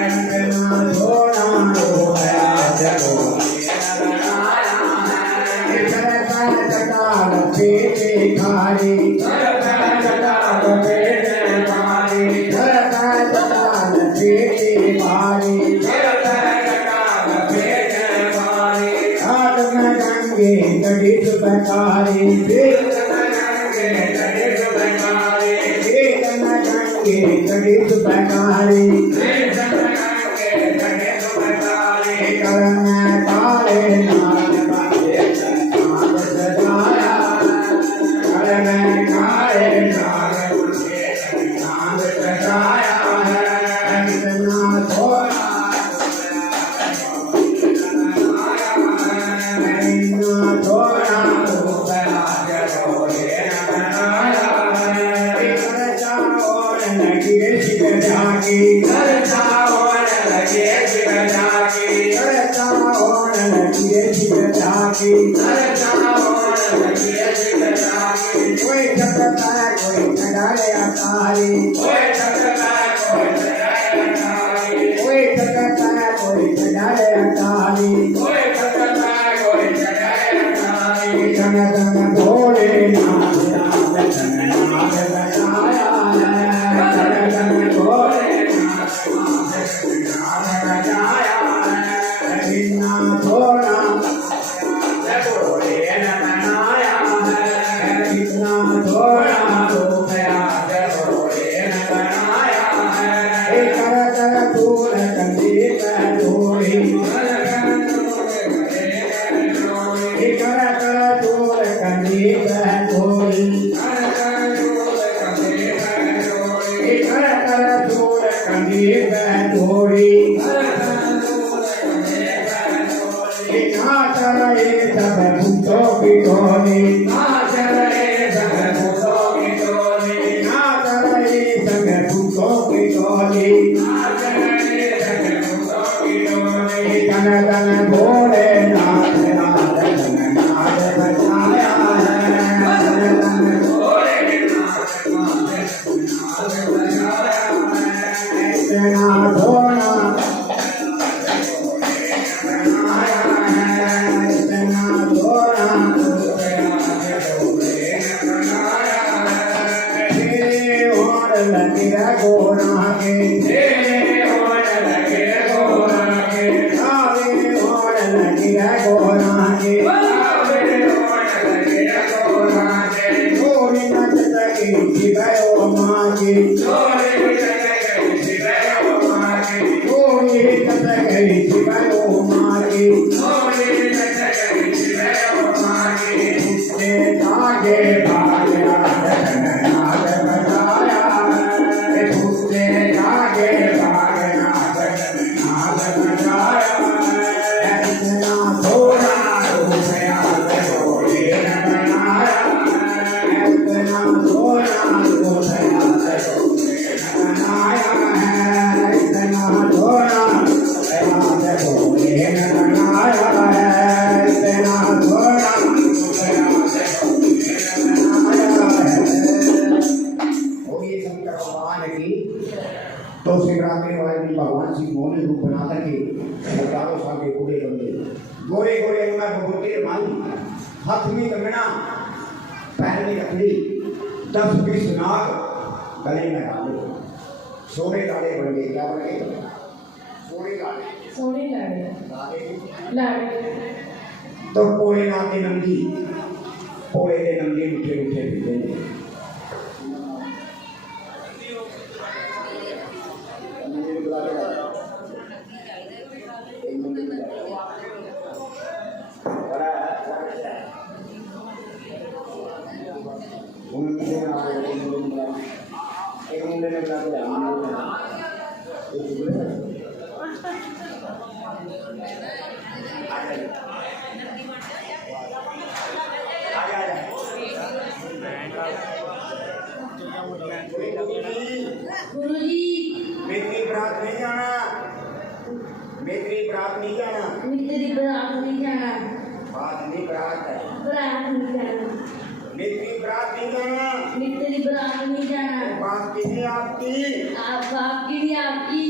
इतना सोना रूप आज भोले ने बनाया है। जटाल पेटे खारी, जटाल पेटे खारी, जटाल पेटे भारी, जटाल पेटे भारी, हाथ में गंगे गड़ी सुबकारी, पेट में गंगे गड़ी सुबकारी, पेट में गंगे गड़ी सुबकारी, पेट में गंगे गड़ी सुबकारी, करम काले नाग बाजे नाग सजाया, करम काले नाग बाजे नाग सजाया है, इतना थोड़ा इतना थोड़ा रूप आज भोले ने बनाया है, चर्चा होने लगी शिव जागी, चर्चा होने लगी शिव जागी, चर्चा होने लगी शिव जागी, चर्चा होने लगी शिव जागी। कोई जगता है कोई चढ़ाए अटारी, कोई जगता है कोई चढ़ाए अटारी, कोई जगता है कोई चढ़ाए अटारी, कोई जगता है कोई चढ़ाए अटारी। जन जन भोले नाथ नाथ जन नाथ बजाया है, जन जन भोले नाथ नाथ जन नाथ बजाया है, इतना थोड़ा भोले ने बनाया है, इतना थोड़ा रूप आज भोले ने बनाया है। एक कर धूल कंदी पे धोड़ी, एक कर धूल कंदी पे धोड़ी, एक कर धूल कंदी पे धोड़ी, नाच रहे सब भूतों की टोली, नाच रहे सब भूतों की टोली, नाच रहे सब भूतों की टोली, नाच रहे सब भूतों की टोली। धन धन भोले नाथ नाथ धन नाथ बजाया है, धन धन भोले नाथ नाथ धन नाथ बजाया है, इतना थोड़ा गोरा के होड़ लगे गोरा के, आवे होड़ लगे गोरा के, आवे होड़ लगे गोरा के, गोरी नच लगे शिवयो माँ की, गोरी नच लगे ये तब गई शिवो मारे उसके जागे भागया नाद बजाया उसके जागे भागया नाद बजाया इतना थोड़ा रुपया बोले बनाया इतना थोड़ा रुपया बनाया है इतना थोड़ा रुपया बोले बनाया है इतना थोड़ा शंकर भगवान की तो शिवरात्रि वाले दिन भगवान शिव मोहन रूप बना करके हजारों साल के बूढ़े बंदे गोरे गोरे अंदर बहुत माली हाथ में कंगना पैर में रखली 10-20 नाग गले में डाले सोने लाड़े बन गए क्या बन गए सोने लाड़े तो पोए नाते नंदी पोए के नंदी मीठे मीठे पीते गुरुजी मेरी बरात नहीं जाना मेरी बरात नहीं जाना मेरी बरात नहीं जाना बात नहीं बरात है बरात नहीं जाना मेरी बरात नहीं जाना मेरी बरात नहीं जाना बात कितनी आपकी आप आपकी नहीं आपकी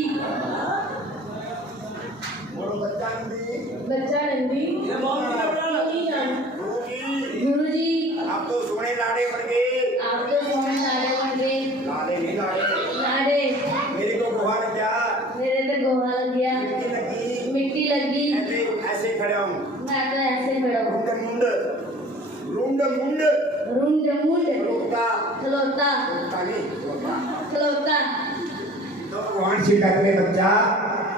बोलो बच्चा नंदी बच्चा नंदी नहीं जाना गुरुजी आप तो सोने लाड़े बन गए आप तो सोने लाड़े बन गए लाड़े नहीं लाड़े लाड़े मेरे को गोहा लग गया मेरे तो गोहा लग गया मिट्टी लगी ऐसे खड़ा हूँ मैं तो ऐसे खड़ा हूँ रुंड मुंड रुंड मुंड खलोता खलोता खलोता तो भगवान शिव कहते हैं बच्चा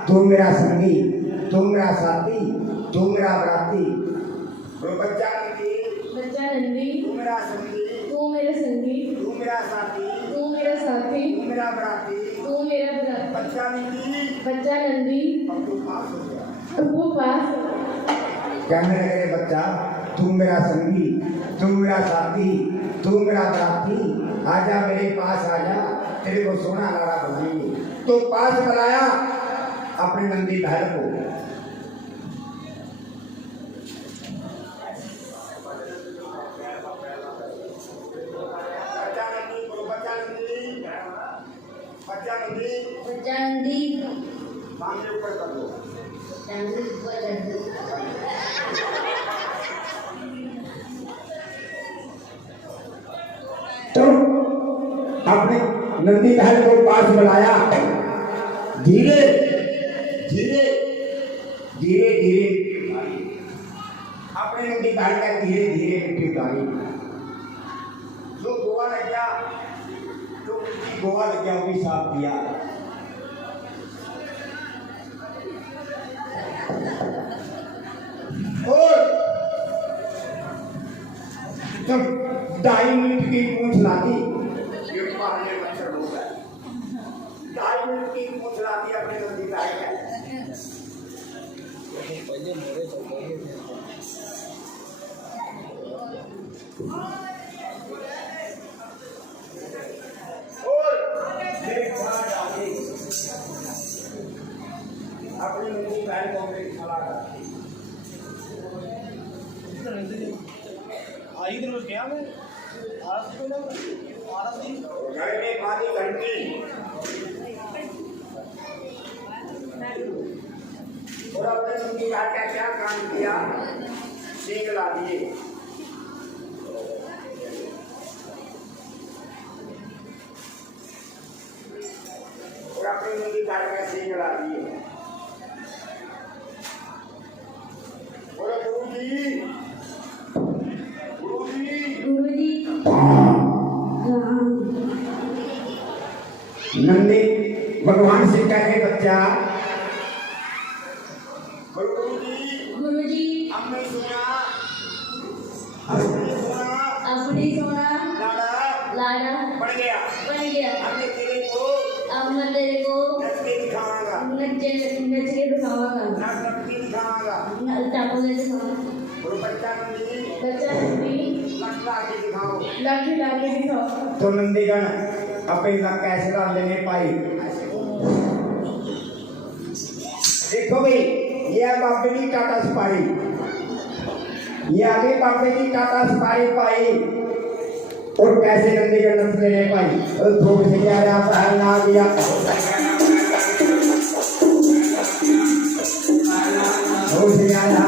तू मेरा संगी तू मेरा साथी तू मेरा बराती तो बच्चा नंदी तू मेरा संगी तू मेरे संगी तू मेरा साथी तू मेरा साथी तू मेरा बराती तू मेरा बराती बच्चा नंदी अब तू पास हो गया तो वो पास कहने लगे बच्चा तू मेरा संगी तू मेरा साथी तू मेरा बराती आजा मेरे पास आजा तेरे को सोना लाड़ा बनाएंगे तो पास बुलाया अपने नंदी बहन को बच्चा नंदी सामने ऊपर कर लो चांदी ऊपर कर दो तो अपने नंदी बहन को पास बुलाया धीरे धीरे धीरे धीरे अपने नंदी बहन का धीरे धीरे मिट्टी उतारी जो गोवा लग गया जो गोवा लग गया वो भी साफ किया और जब 2.5 मिनट की पूंछ लादी ये पालने मच्छर हो गया 2.5 मिनट की पूंछ लादी अपने नंदी का और मेरे खड़ा डाली अपनी नंदी बहन को मेरे खड़ा डाली आई दिन क्या मैं घर में पानी घंटी और अपने नंदी बहन का क्या काम किया सींग ला दिए और अपनी नंदी बहन का सींग ला दिए बोलो गुरुजी गुरुजी नंदी भगवान से कहे बच्चा हमने तेरे को अब मैं तेरे को नच के दिखाऊंगा, नच के दिखाऊंगा, नाच के दिखाऊंगा, टापू के दिखाऊंगा, और बच्चा नंदी बच्चा भी लटका के दिखाओ। लाठी लाके दिखाओ। तो नंदीगण अपने का कैसरा लेने पाई। देखो भाई, ये बाबे की टाटा सफारी, ये आगे बाबे की टाटा सफारी पाई और कैसे नंदीगण नच लेने पाई। और धूप से आ रहा पहल ना दिया, धूप से आ रहा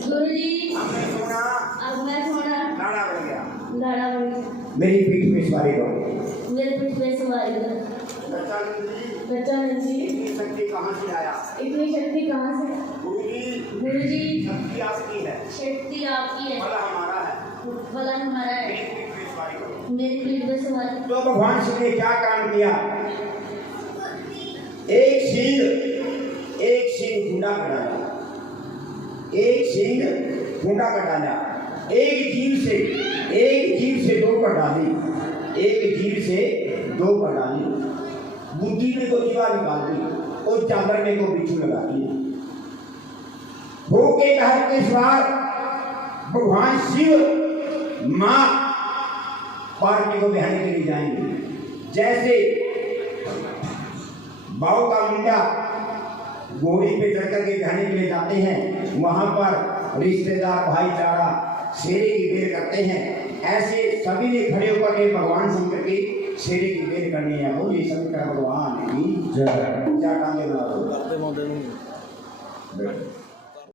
गुरुजी अब मैं थोड़ा लाड़ा बन गया। मेरी पीठ पे सवारी करो। मेरे पीठ पे सवारी करो। बच्चा नंदी इतनी शक्ति कहाँ से आया? इतनी शक्ति कहाँ से? गुरुजी शक्ति आपकी है, शक्ति आपकी है, बल हमारा है। बल हमारा है। मेरी पीठ पे सवारी करो। मेरी पीठ पे सवारी। तो भगवान शिव ने क्या काम किया? एक सिंह ढूंढा कर डाला, एक सिंह ढूंढा कर डाला, एक जीव से दो कर डाली, एक जीव से दो कर डाली। बुद्धि में को जीवा निकाल दी और चादर में को बिच्छू लगा दिया। हो के कहर के सवार भगवान शिव माँ पार्वती को बिहाने के लिए जाएंगे। जैसे बाव का मुंडा घोड़ी पे चढ़ करके बिहाने के लिए जाते हैं, वहां पर रिश्तेदार भाईचारा शेरे की बेर करते हैं, ऐसे सभी ने खड़े होकर के भगवान शंकर के शेरे की बेर करनी है। बोलिए शंकर भगवान की जय। क्या टांगे बना दो।